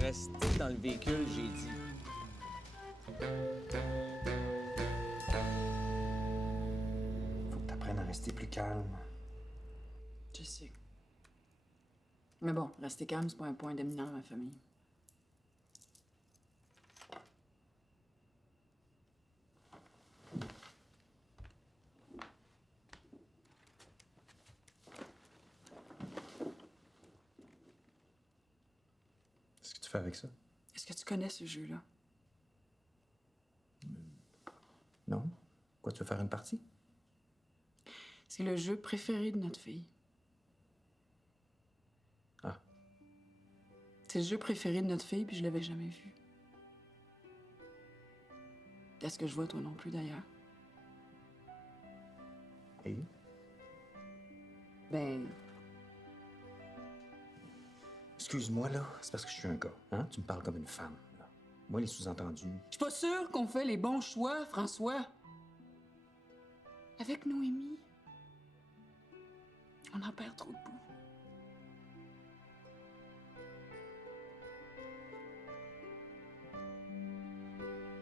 Restez dans le véhicule, j'ai dit. Faut que t'apprennes à rester plus calme. Je sais. Mais bon, rester calme, c'est pas un point dominant dans ma famille. Qu'est-ce que tu fais avec ça? Est-ce que tu connais ce jeu-là? Non? Quoi, tu veux faire une partie? C'est le jeu préféré de notre fille. Ah. C'est le jeu préféré de notre fille, puis je l'avais jamais vu. Est-ce que je vois toi non plus, d'ailleurs? Et? Ben, Excuse-moi, là, c'est parce que je suis un gars. Hein? Tu me parles comme une femme, là. Moi, les sous-entendus... je suis pas sûre qu'on fait les bons choix, François. Avec Noémie, on en perd trop de bout.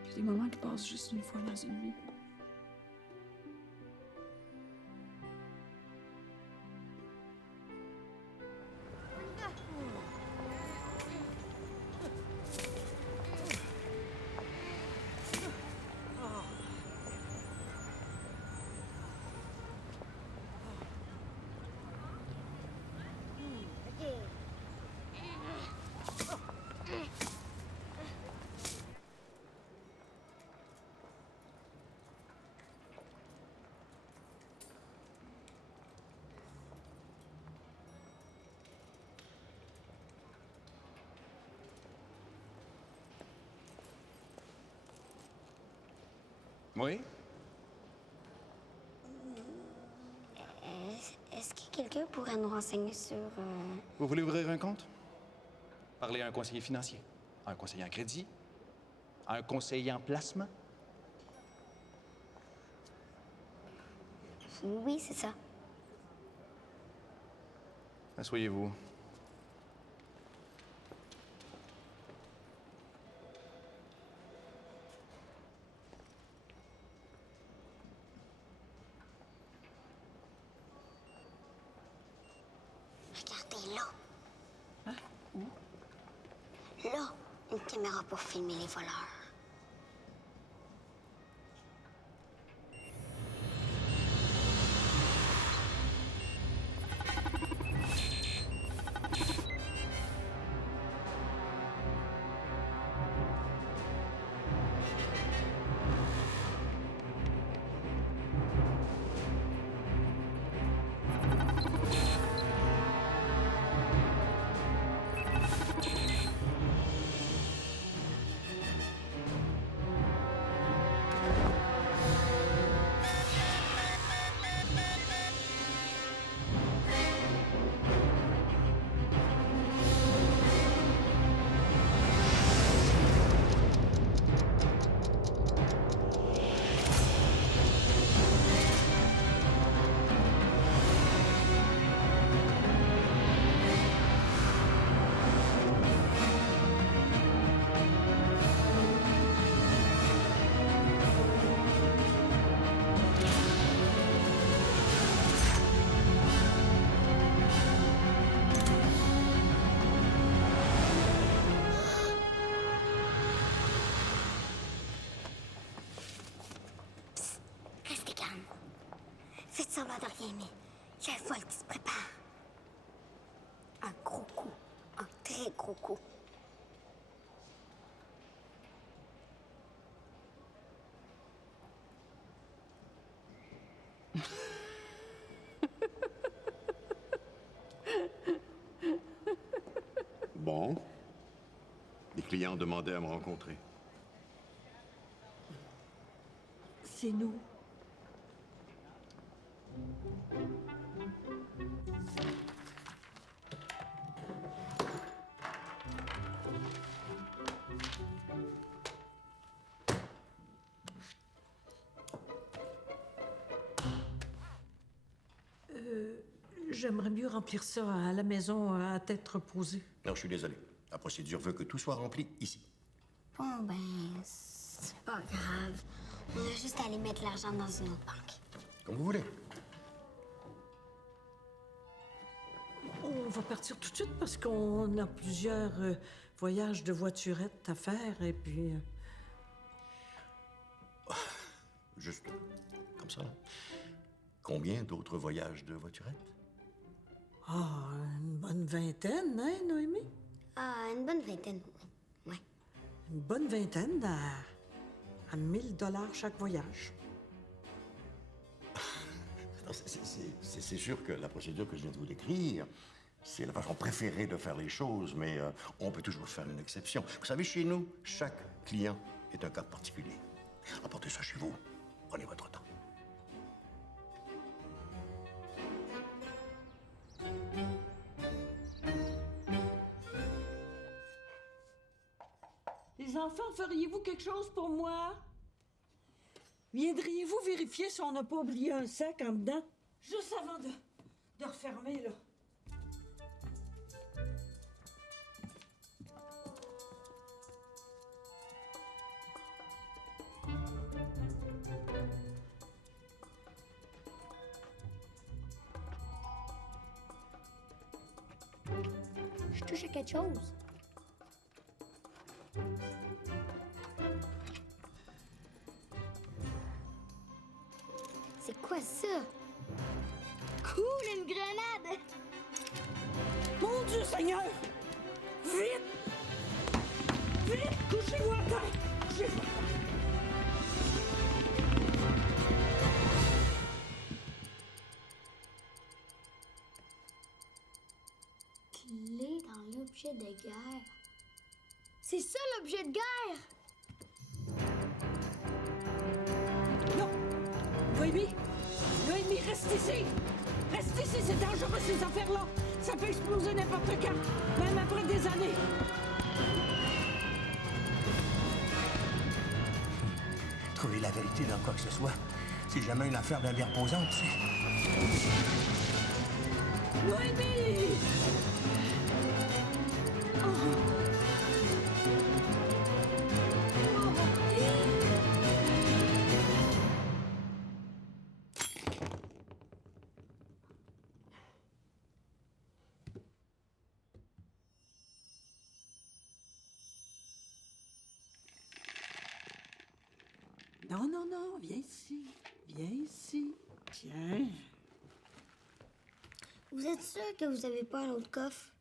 Il y a des moments qui passent juste une fois dans une vie. Oui? Est-ce que quelqu'un pourrait nous renseigner sur... Vous voulez ouvrir un compte? Parler à un conseiller financier, à un conseiller en crédit, à un conseiller en placement? Oui, c'est ça. Asseyez-vous. Regardez là. Hein? Où? Là, une caméra pour filmer les voleurs. Restez calme. Faites semblant de rien, mais il y a un vol qui se prépare. Un gros coup. Un très gros coup. Bon. Les clients demandaient à me rencontrer. C'est nous. J'aimerais mieux remplir ça à la maison à tête reposée. Non, je suis désolé. La procédure veut que tout soit rempli ici. Bon, ben, c'est pas grave. On a juste à aller mettre l'argent dans une autre banque. Comme vous voulez. On va partir tout de suite parce qu'on a plusieurs voyages de voiturettes à faire et puis... Juste comme ça. Combien d'autres voyages de voiturettes? Ah, une bonne vingtaine, hein, Noémie? Ah, une bonne vingtaine, oui. Ouais. Une bonne vingtaine à 1000 $ chaque voyage. C'est sûr que la procédure que je viens de vous décrire, c'est la façon préférée de faire les choses, mais on peut toujours faire une exception. Vous savez, chez nous, chaque client est un cas particulier. Apportez ça chez vous. Prenez votre temps. Les enfants, feriez-vous quelque chose pour moi? Viendriez-vous vérifier si on n'a pas oublié un sac en dedans? Juste avant de refermer, là. Je touche à quelque chose. C'est quoi ça? Cool, une grenade! Mon Dieu Seigneur! Vite! Vite! Couchez-vous à terre! Couchez-vous à terre! Clé dans l'objet de guerre. C'est ça l'objet de guerre! Noémie! Noémie, reste ici! Reste ici, c'est dangereux ces affaires-là! Ça peut exploser n'importe quand, même après des années! Trouver la vérité dans quoi que ce soit, c'est jamais une affaire de bien reposante, tu sais. Noémie! Non, non, non, viens ici. Viens ici. Tiens. Vous êtes sûr que vous avez pas un autre coffre?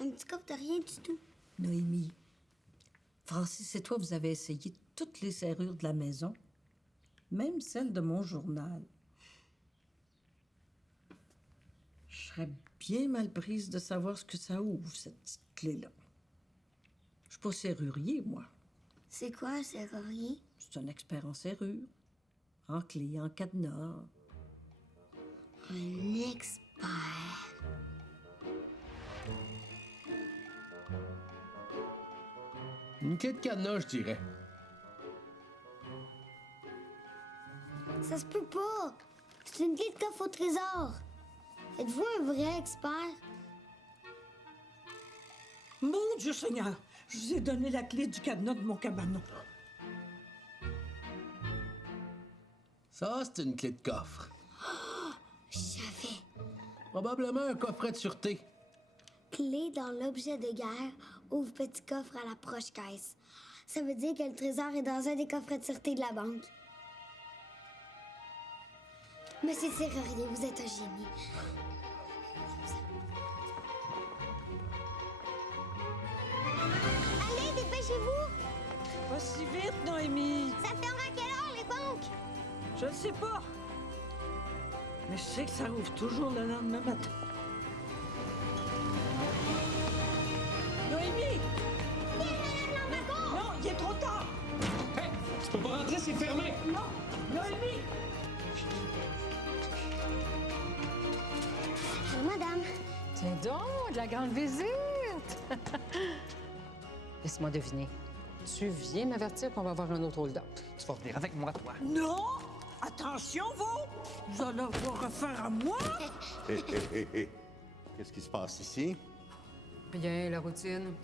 Un petit coffre de rien du tout. Noémie, Francis et toi, vous avez essayé toutes les serrures de la maison, même celle de mon journal. Je serais bien mal prise de savoir ce que ça ouvre, cette petite clé-là. Je suis pas serrurier, moi. C'est quoi un serrurier? C'est un expert en serrure, en clé, en cadenas. Un expert. Une clé de cadenas, je dirais. Ça se peut pas. C'est une clé de coffre au trésor. Êtes-vous un vrai expert? Mon Dieu Seigneur, je vous ai donné la clé du cadenas de mon cabanon. Ça, c'est une clé de coffre. Oh, je savais. Probablement un coffret de sûreté. Clé dans l'objet de guerre, ouvre petit coffre à l'approche caisse. Ça veut dire que le trésor est dans un des coffrets de sûreté de la banque. Monsieur Serrurier, vous êtes un génie. Allez, dépêchez-vous! Pas si vite, Noémie. Ça ferme à quelle heure, les banques? Je ne sais pas. Mais je sais que ça ouvre toujours le lendemain matin. Noémie! Non, il est trop tard! Hey, tu peux pas rentrer, c'est fermé! Non! Noémie! Madame. Tiens donc, de la grande visite! Laisse-moi deviner. Tu viens m'avertir qu'on va avoir un autre hold-up. Tu vas venir avec moi, toi. Non! Attention, vous! Vous allez avoir affaire à moi! Qu'est-ce qui se passe ici? Bien, la routine.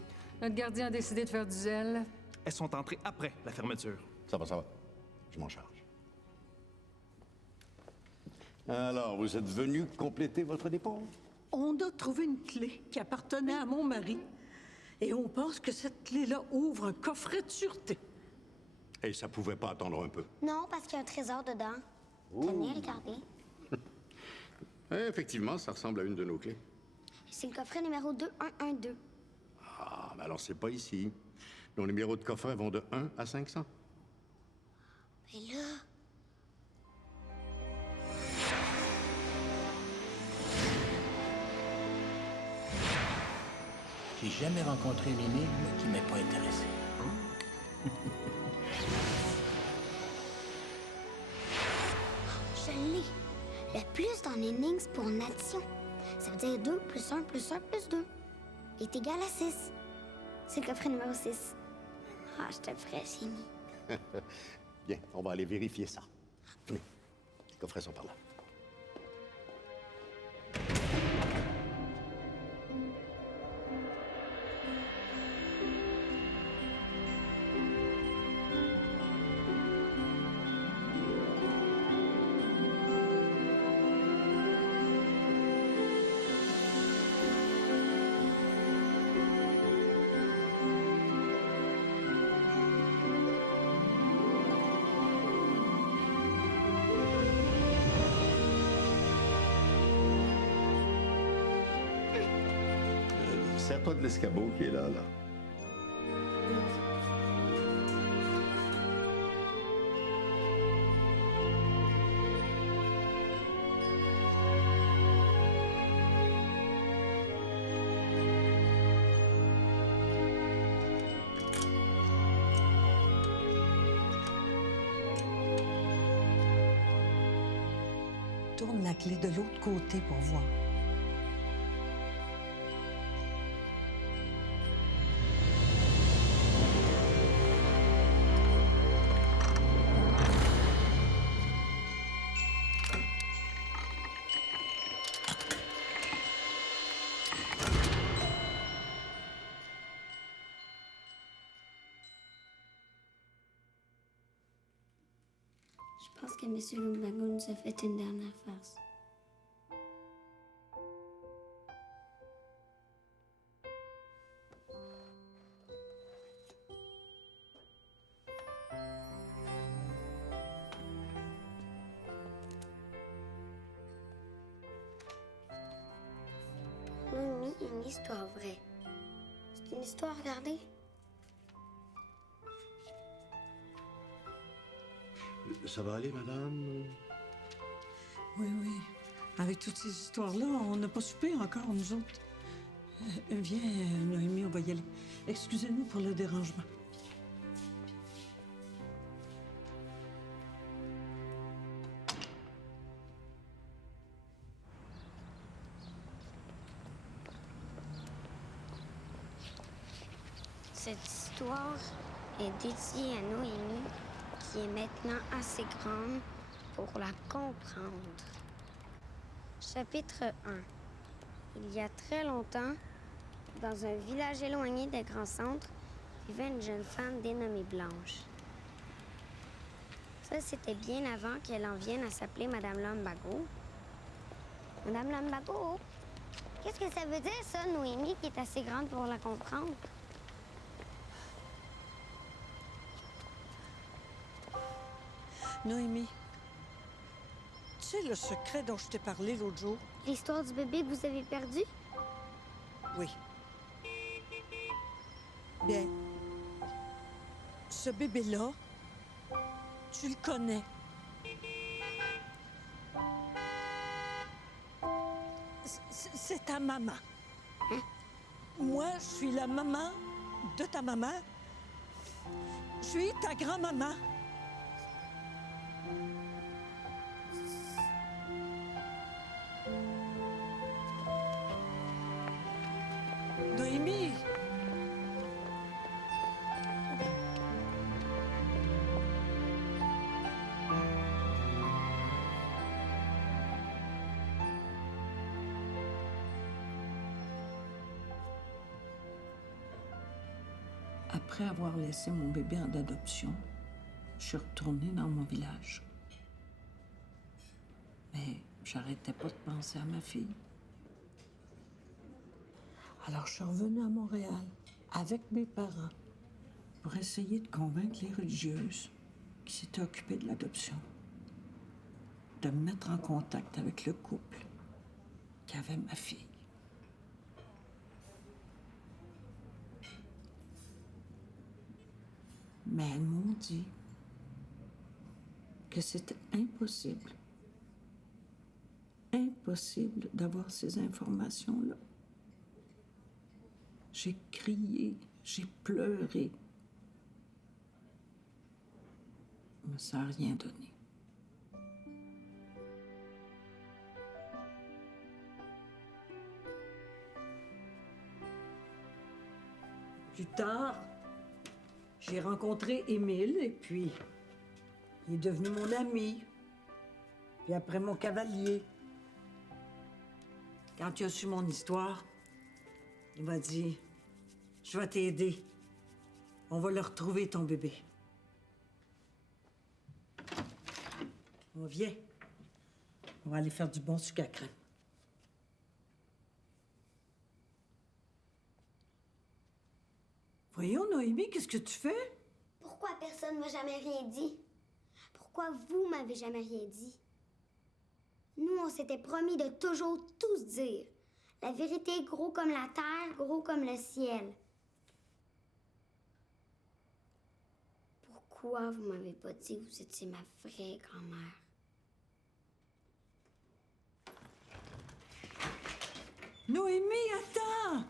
Notre gardien a décidé de faire du zèle. Elles sont entrées après la fermeture. Ça va, ça va. Je m'en charge. Alors, vous êtes venu compléter votre dépôt? On a trouvé une clé qui appartenait à mon mari. Et on pense que cette clé-là ouvre un coffret de sûreté. Et ça pouvait pas attendre un peu? Non, parce qu'il y a un trésor dedans. Tenez, regardez. Effectivement, ça ressemble à une de nos clés. C'est le coffret numéro 2112. Ah, mais alors c'est pas ici. Nos numéros de coffret vont de 1 à 500. Mais là... J'ai jamais rencontré une énigme qui m'ait pas intéressé. Je l'ai. Le plus dans l'énigme pour nation. Ça veut dire 2 plus 1 plus 1 plus 2 est égal à 6. C'est le coffret numéro 6. Ah, je te ferais génie. Bien, on va aller vérifier ça. Venez, les coffrets sont par là. Sers-toi de l'escabeau qui est là. tourne la clé de l'autre côté pour voir. Je pense que M. Lumbago nous a fait une dernière farce. Noémie, une histoire vraie. C'est une histoire, regardez. Ça va aller, madame? Oui, oui. Avec toutes ces histoires-là, on n'a pas soupé encore, nous autres. Viens, Noémie, on va y aller. Excusez-nous pour le dérangement. Cette histoire est dédiée à Noémie, qui est maintenant assez grande pour la comprendre. Chapitre 1. Il y a très longtemps, dans un village éloigné des grands centres, vivait une jeune femme dénommée Blanche. Ça, c'était bien avant qu'elle en vienne à s'appeler Madame Lumbago. Madame Lumbago? Qu'est-ce que ça veut dire, ça, Noémie, qui est assez grande pour la comprendre? Noémie, tu sais le secret dont je t'ai parlé l'autre jour? L'histoire du bébé que vous avez perdu? Oui. Bien, ce bébé-là, tu le connais. C'est ta maman. Moi, je suis la maman de ta maman. Je suis ta grand-maman. Noémie! Après avoir laissé mon bébé en adoption, je suis retournée dans mon village. Mais j'arrêtais pas de penser à ma fille. Alors, je suis revenue à Montréal avec mes parents pour essayer de convaincre les religieuses qui s'étaient occupées de l'adoption de me mettre en contact avec le couple qui avait ma fille. Mais elles m'ont dit que c'était impossible. Impossible d'avoir ces informations-là. J'ai crié, j'ai pleuré. Mais ça n'a rien donné. Plus tard, j'ai rencontré Émile et puis il est devenu mon ami. Puis après mon cavalier. Quand il a su mon histoire, il m'a dit, je vais t'aider. On va le retrouver, ton bébé. On vient. On va aller faire du bon sucre à crème. Voyons, Noémie, qu'est-ce que tu fais? Pourquoi personne m'a jamais rien dit? Pourquoi vous m'avez jamais rien dit? Nous, on s'était promis de toujours tout se dire. La vérité, gros comme la terre, gros comme le ciel. Pourquoi vous m'avez pas dit que vous étiez ma vraie grand-mère? Noémie, attends!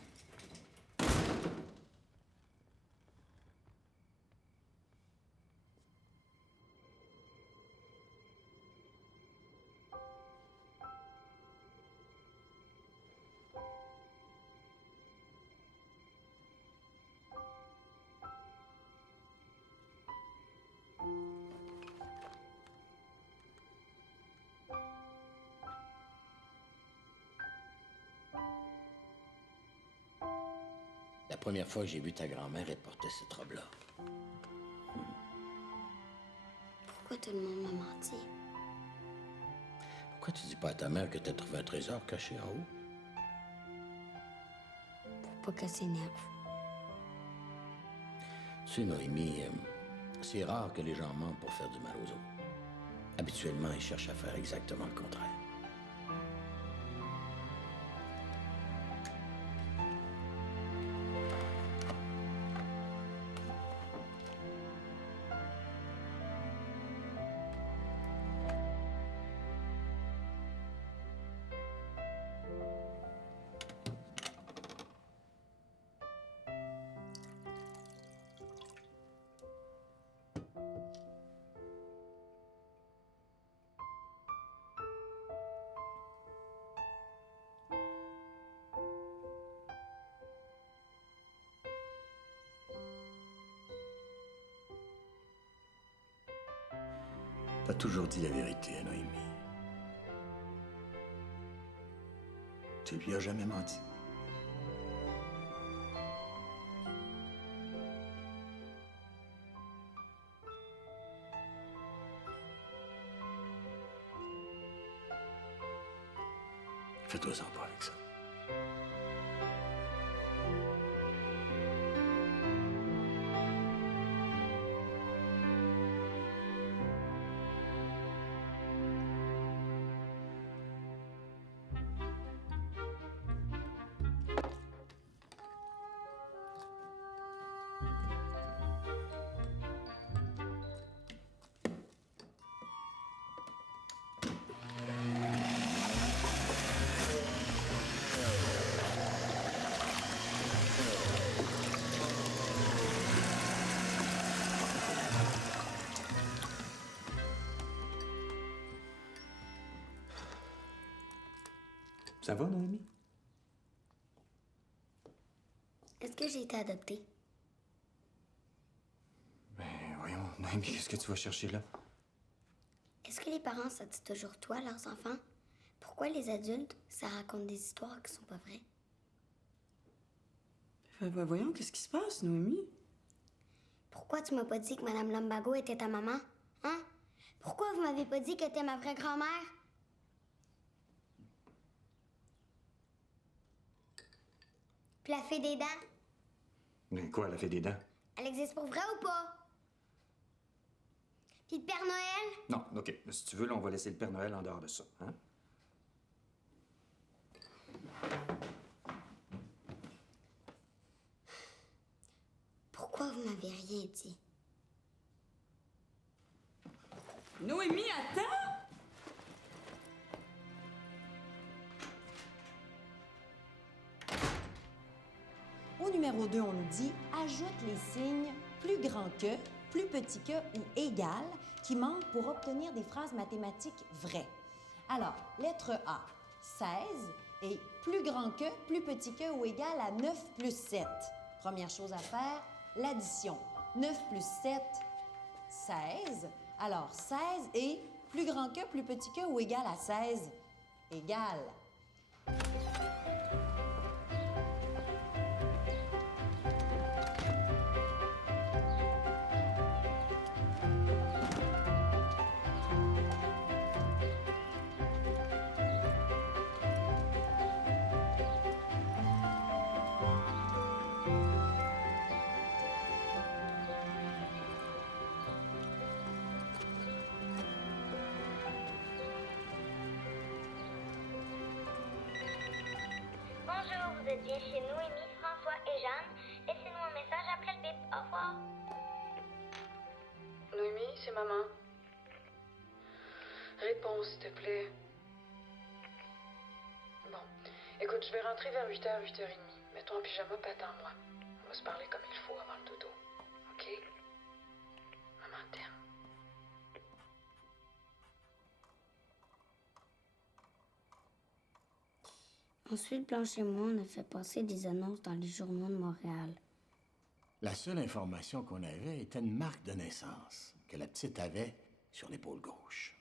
première fois que j'ai vu ta grand-mère, elle portait cette robe-là. Pourquoi tout le monde m'a menti? Pourquoi tu dis pas à ta mère que t'as trouvé un trésor caché en haut? Pour pas qu'elle s'énerve. Tu sais, Noémie, c'est rare que les gens mentent pour faire du mal aux autres. Habituellement, ils cherchent à faire exactement le contraire. T'as toujours dit la vérité à Noémie. Tu lui as jamais menti. Fais-toi-en pas avec ça. Ça va, Noémie? Est-ce que j'ai été adoptée? Ben, voyons, Noémie, qu'est-ce que tu vas chercher là? Est-ce que les parents, ça dit toujours toi à leurs enfants? Pourquoi les adultes, ça raconte des histoires qui sont pas vraies? Voyons, qu'est-ce qui se passe, Noémie? Pourquoi tu m'as pas dit que Madame Lumbago était ta maman? Hein? Pourquoi vous m'avez pas dit qu'elle était ma vraie grand-mère? Puis la fée des dents, Mais quoi, elle a fait des dents? elle existe pour vrai ou pas? Puis le Père Noël? Non, OK. Si tu veux, là, on va laisser le Père Noël en dehors de ça, hein? Pourquoi vous m'avez rien dit? Noémie, attends! Au numéro 2, on nous dit « Ajoute les signes plus grand que, plus petit que ou égal qui manquent pour obtenir des phrases mathématiques vraies. » Alors, lettre A, 16 et plus grand que, plus petit que ou égal à 9 plus 7. Première chose à faire, l'addition. 9 plus 7, 16. Alors, 16 et plus grand que, plus petit que ou égal à 16, égal. Bonjour, vous êtes bien chez Noémie, François et Jeanne. Laissez-nous un message après le bip. Au revoir. Noémie, c'est maman. Réponds, s'il te plaît. Bon. Écoute, je vais rentrer vers 8h, 8h30. Mets-toi en pyjama, pas attends-moi. On va se parler comme il faut avant le dodo. OK? Maman t'aime. Ensuite, Blanche et moi, on a fait passer des annonces dans les journaux de Montréal. La seule information qu'on avait était une marque de naissance que la petite avait sur l'épaule gauche.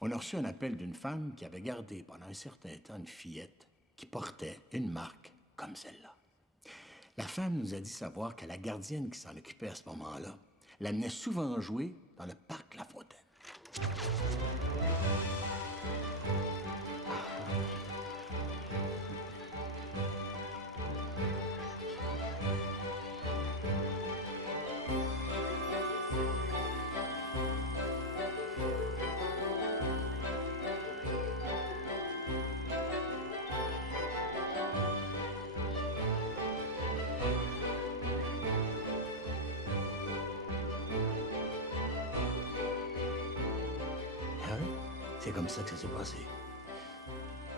On a reçu un appel d'une femme qui avait gardé pendant un certain temps une fillette qui portait une marque comme celle-là. La femme nous a dit savoir que la gardienne qui s'en occupait à ce moment-là l'amenait souvent jouer dans le parc La Fontaine. C'est comme ça que ça s'est passé.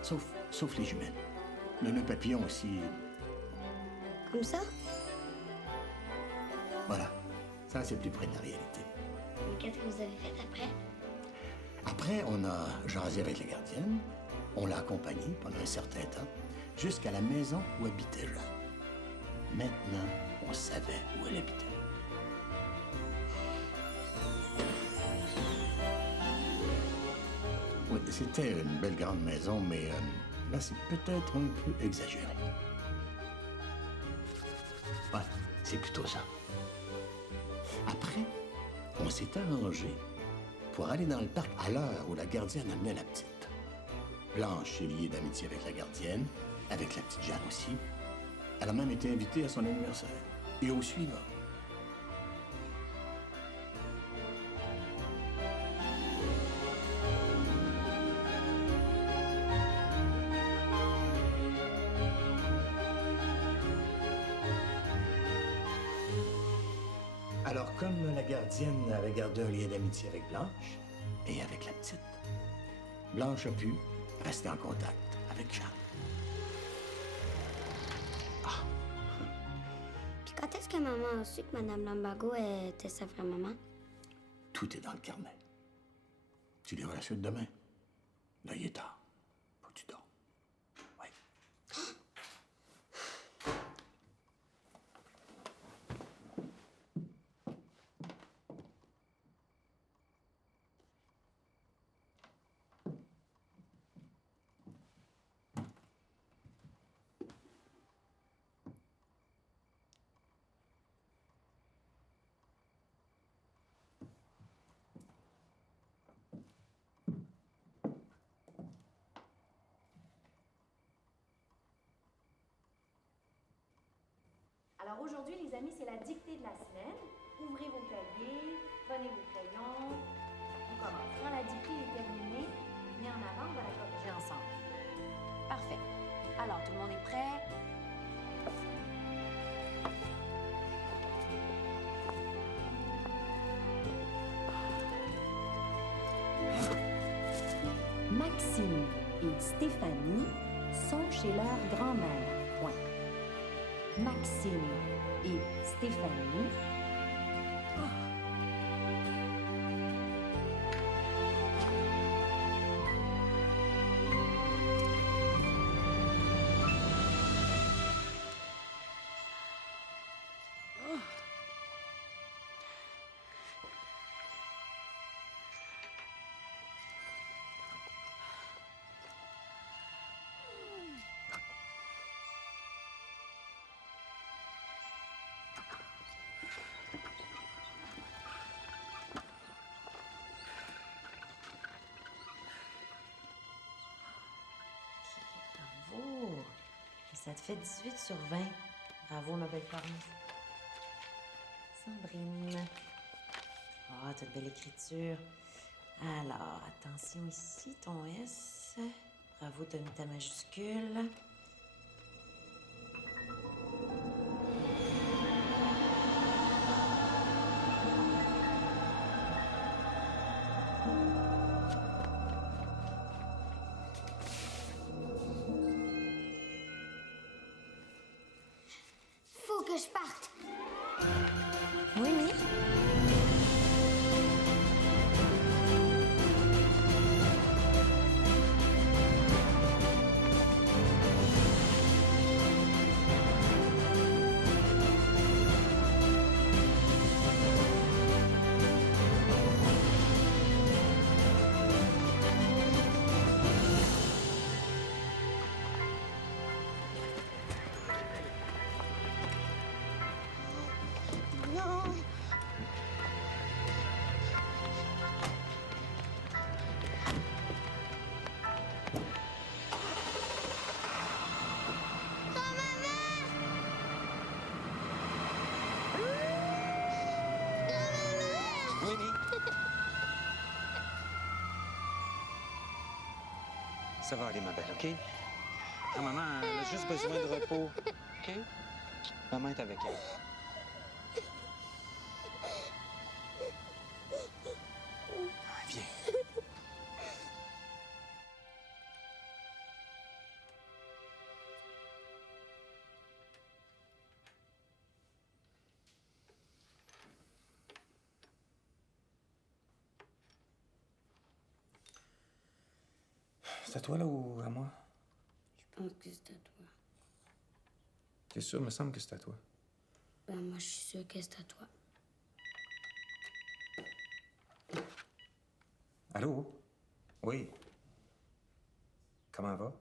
Sauf les jumelles. Le nœud papillon aussi. Comme ça? Voilà. Ça, c'est plus près de la réalité. Mais qu'est-ce que vous avez fait après? Après, on a jasé avec la gardienne. On l'a accompagnée pendant un certain temps jusqu'à la maison où habitait Jeanne. Maintenant, on savait où elle habitait. Oui, c'était une belle grande maison, mais là, c'est peut-être un peu exagéré. Ouais, c'est plutôt ça. Après, on s'est arrangé pour aller dans le parc à l'heure où la gardienne amenait la petite. Blanche est liée d'amitié avec la gardienne, avec la petite Jeanne aussi. Elle a même été invitée à son anniversaire. Et au suivant. Alors, comme la gardienne avait gardé un lien d'amitié avec Blanche et avec la petite, Blanche a pu rester en contact avec Jeanne. Puis quand est-ce que maman a su que Mme Lambago était sa vraie maman? Tout est dans le carnet. Tu liras la suite demain. Là, il est tard. Faut que tu dors. Oui. Alors aujourd'hui, les amis, c'est la dictée de la semaine. Ouvrez vos cahiers, prenez vos crayons. On commence. Quand la dictée est terminée, venez en avant, on va la corriger ensemble. Parfait. Alors, tout le monde est prêt? Maxime et Stéphanie sont chez leur grand-mère. Point. Maxime et Stéphanie. Bravo! Ça te fait 18 sur 20. Bravo, ma belle Florence. Sandrine. Ah, t'as de belle écriture. Alors, attention ici, ton S. Bravo, t'as mis ta majuscule. Faut que je parte. Oui, oui. Ça va aller, ma belle, OK? Ah, maman, elle a juste besoin de repos, OK? Maman est avec elle. Viens. C'est à toi, là, ou à moi? Je pense que c'est à toi. T'es sûr? Il me semble que c'est à toi. Ben, moi, je suis sûre que c'est à toi. Allô? Oui. Comment va?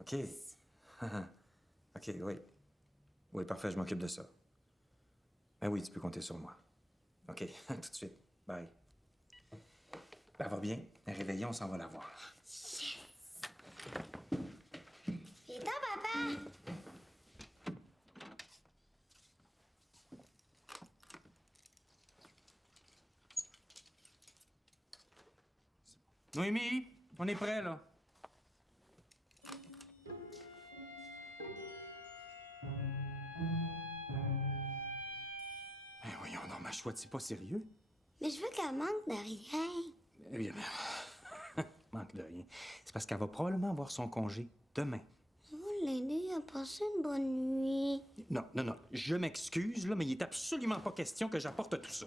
OK. OK, oui. Oui, parfait, je m'occupe de ça. Ben oui, tu peux compter sur moi. OK, tout de suite. Bye. Ben, elle va bien. Elle est réveillée, on s'en va la voir. Viens-t'en, papa! Noémie, on est prêt, là. Ben voyons, non, ma chouette, c'est pas sérieux? Mais je veux qu'elle manque de rien. Eh bien, manque de rien. C'est parce qu'elle va probablement avoir son congé demain. Je veux l'aider à passer une bonne nuit. Non, non, non, je m'excuse, là, mais il est absolument pas question que j'apporte tout ça.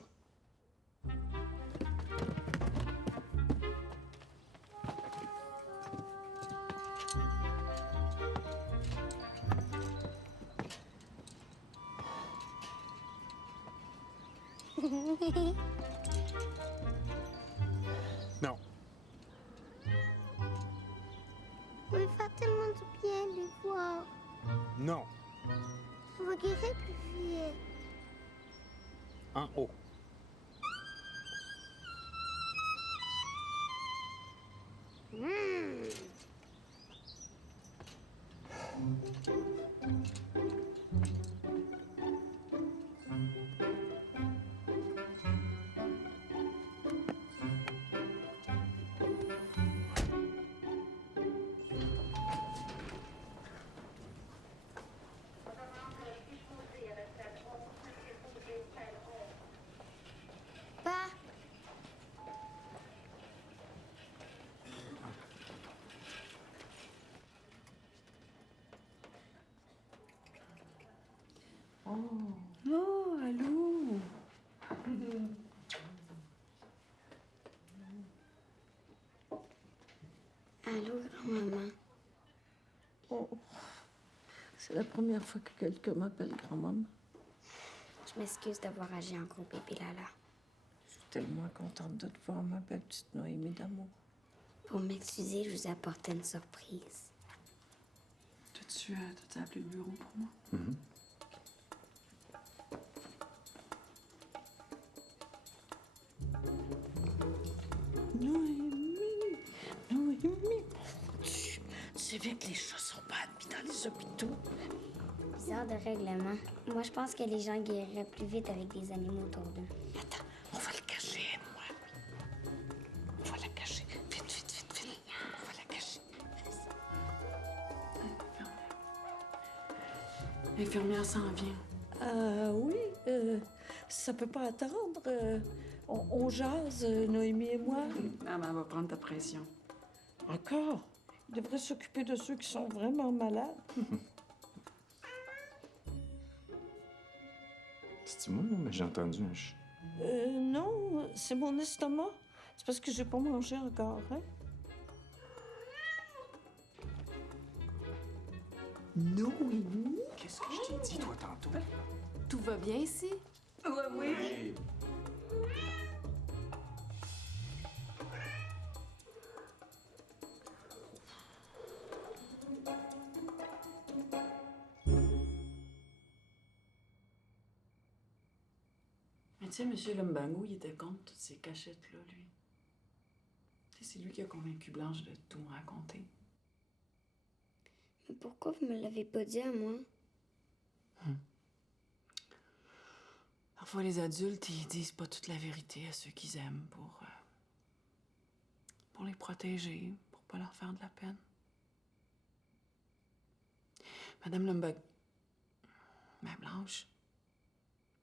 Non. Oui, faire tellement du bien de les voir. Non. On va guérir plus vite. En haut. Pa, Oh, allô? Allô, grand-maman? Oh. C'est la première fois que quelqu'un m'appelle grand-maman. Je m'excuse d'avoir agi en gros bébé Lala. Je suis tellement contente de te voir, ma belle petite Noémie d'amour. Pour m'excuser, je vous ai apporté une surprise. T'as-tu appelé le bureau pour moi? Noémie, Noémie, mon Dieu. Tu savais que les chats sont pas admis dans les hôpitaux? Bizarre de règlement. Moi, je pense que les gens guériraient plus vite avec des animaux autour d'eux. Attends, on va le cacher, moi. On va la cacher. Vite, vite, vite, vite. On va la cacher. L'infirmière s'en vient. Oui, ça peut pas attendre. On jase, Noémie et moi. Ah, mais elle va prendre ta pression. Encore? Il devrait s'occuper de ceux qui sont vraiment malades. C'est-tu moi, mais j'ai entendu un ch... Non, c'est mon estomac. C'est parce que j'ai pas mangé encore, hein? Noémie? Qu'est-ce que je t'ai dit, toi, tantôt? Tout va bien ici? Oui. Mais tu sais, M. Lumbango, il était contre toutes ces cachettes-là, lui. Tu sais, c'est lui qui a convaincu Blanche de tout me raconter. Mais pourquoi vous me l'avez pas dit à moi? Parfois, les adultes, ils disent pas toute la vérité à ceux qu'ils aiment pour pour les protéger, pour pas leur faire de la peine. Madame Lumbag, Mère Blanche,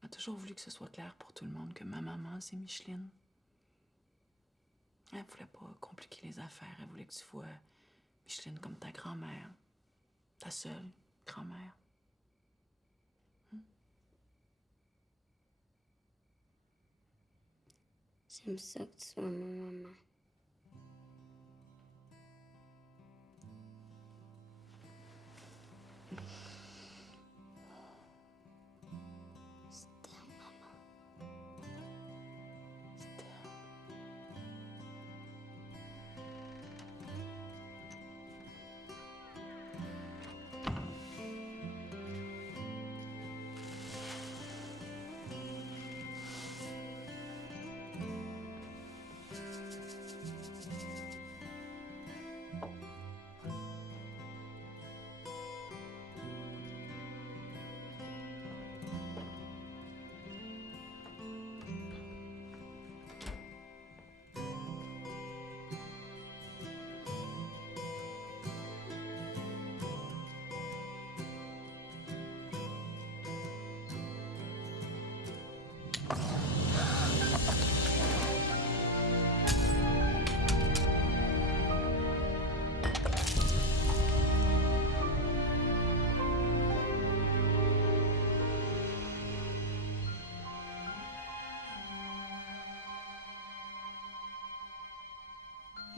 a toujours voulu que ce soit clair pour tout le monde que ma maman, c'est Micheline. Elle voulait pas compliquer les affaires. Elle voulait que tu vois Micheline comme ta grand-mère. Ta seule grand-mère. J'aime ça que tu sois ma maman.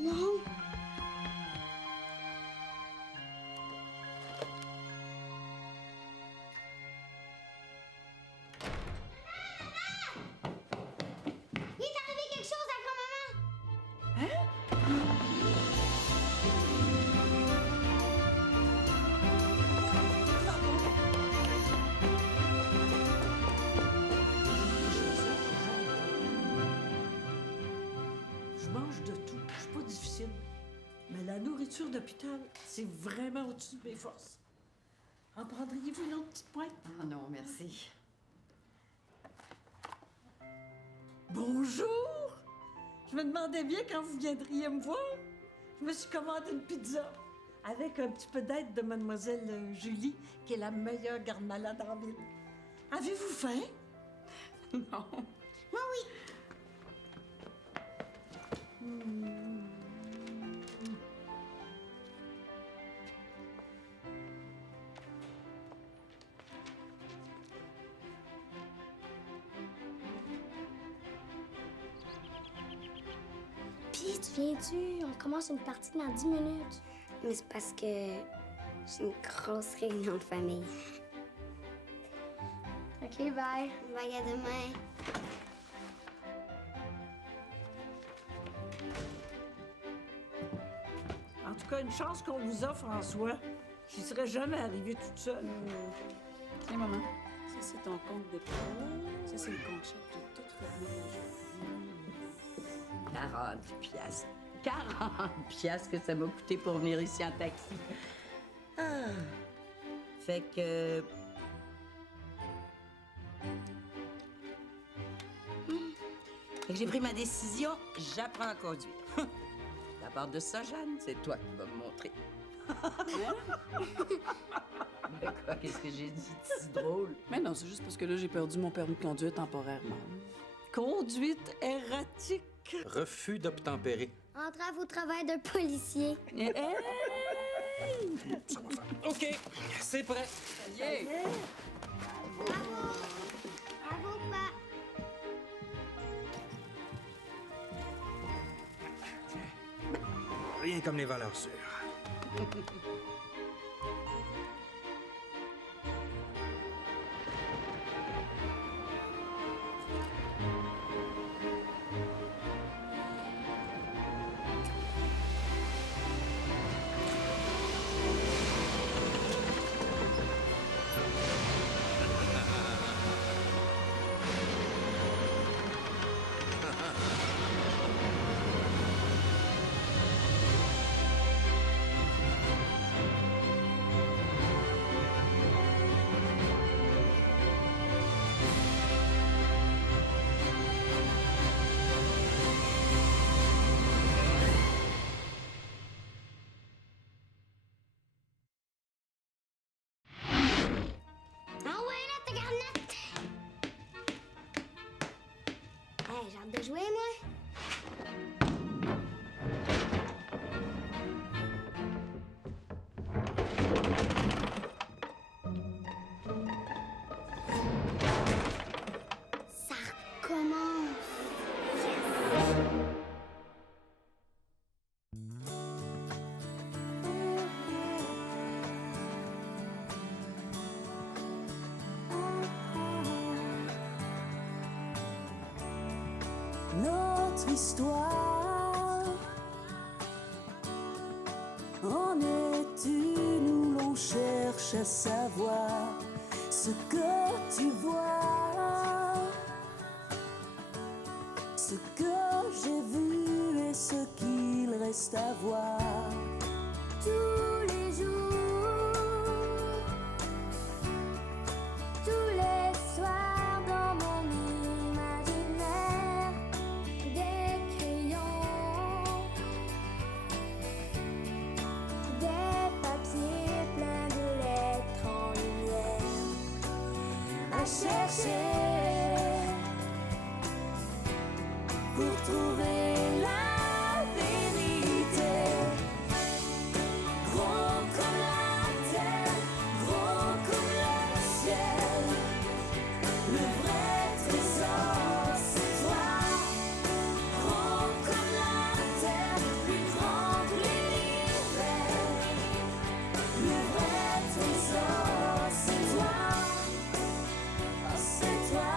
Non. Il est arrivé quelque chose à grand-maman. Hein? Je mange de tout. Je suis pas difficile. Mais la nourriture d'hôpital, c'est vraiment au-dessus de mes forces. En prendriez-vous une autre petite pointe? Ah non, merci. Bonjour! Je me demandais bien quand vous viendriez me voir. Je me suis commandé une pizza avec un petit peu d'aide de mademoiselle Julie, qui est la meilleure garde-malade en ville. Avez-vous faim? Non. Moi, oui. Puis, tu viens-tu? On commence une partie dans 10 minutes. Mais c'est parce que j'ai une grosse réunion de famille. OK, bye. Bye, à demain. En tout cas, une chance qu'on vous offre en soi. J'y serais jamais arrivée toute seule. Tiens, maman, ça, c'est ton compte dépôt. Ça, c'est le compte chèque. J'ai tout revenu. 40 piastres. 40 piastres que ça m'a coûté pour venir ici en taxi. Ah. Fait que... Fait que j'ai pris ma décision, j'apprends à conduire. La part de ça, Jeanne, c'est toi qui vas me montrer. Ben quoi, qu'est-ce que j'ai dit? C'est drôle. Mais non, c'est juste parce que là, j'ai perdu mon permis de conduire temporairement. Conduite erratique. Refus d'obtempérer. Entrave au travail d'un policier. OK, c'est prêt. Yeah. Bravo. Bravo, papa. Rien comme les valeurs sûres. hâte de jouer, moi. Ça recommence. Notre histoire en est une où l'on cherche à savoir ce que tu vois, ce que j'ai vu et ce qu'il reste à voir. Tous les jours, tous les soirs dans mon imaginaire, des crayons, des papiers pleins de lettres en lumière, à chercher pour trouver la vérité. Gros comme la terre, gros comme le ciel, le vrai trésor c'est toi. Gros comme la terre, plus grand que l'univers, le vrai trésor c'est toi. Oh, c'est toi.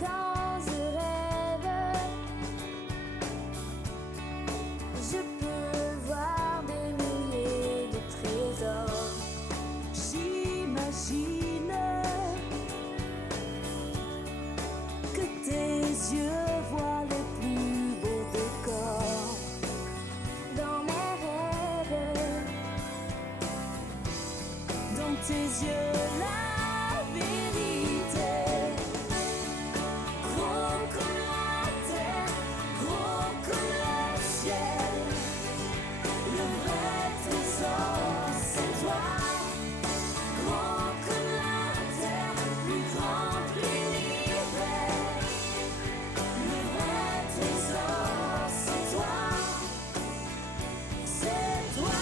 Quand je rêve, je peux voir des milliers de trésors. J'imagine que tes yeux voient les plus beaux décors. Dans mes rêves, Dans tes yeux, la vérité. gros comme la terre, gros comme le ciel, le vrai trésor c'est toi. Gros comme la terre, plus grand que l'univers, le vrai trésor c'est toi. C'est toi.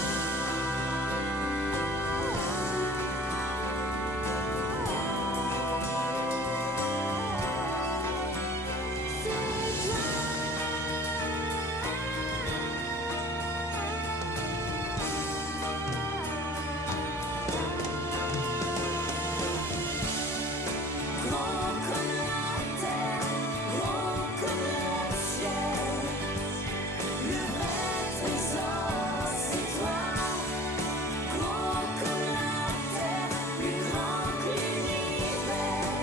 Gros comme la terre, gros comme le ciel, le vrai trésor c'est toi. Gros comme la terre, plus grand que l'univers,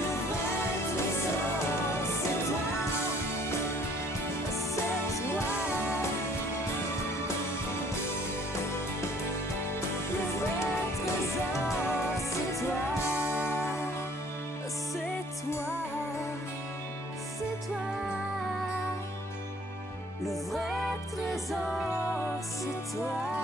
le vrai trésor c'est toi. C'est toi. Le vrai trésor c'est toi. C'est toi, C'est toi. le vrai trésor, c'est toi.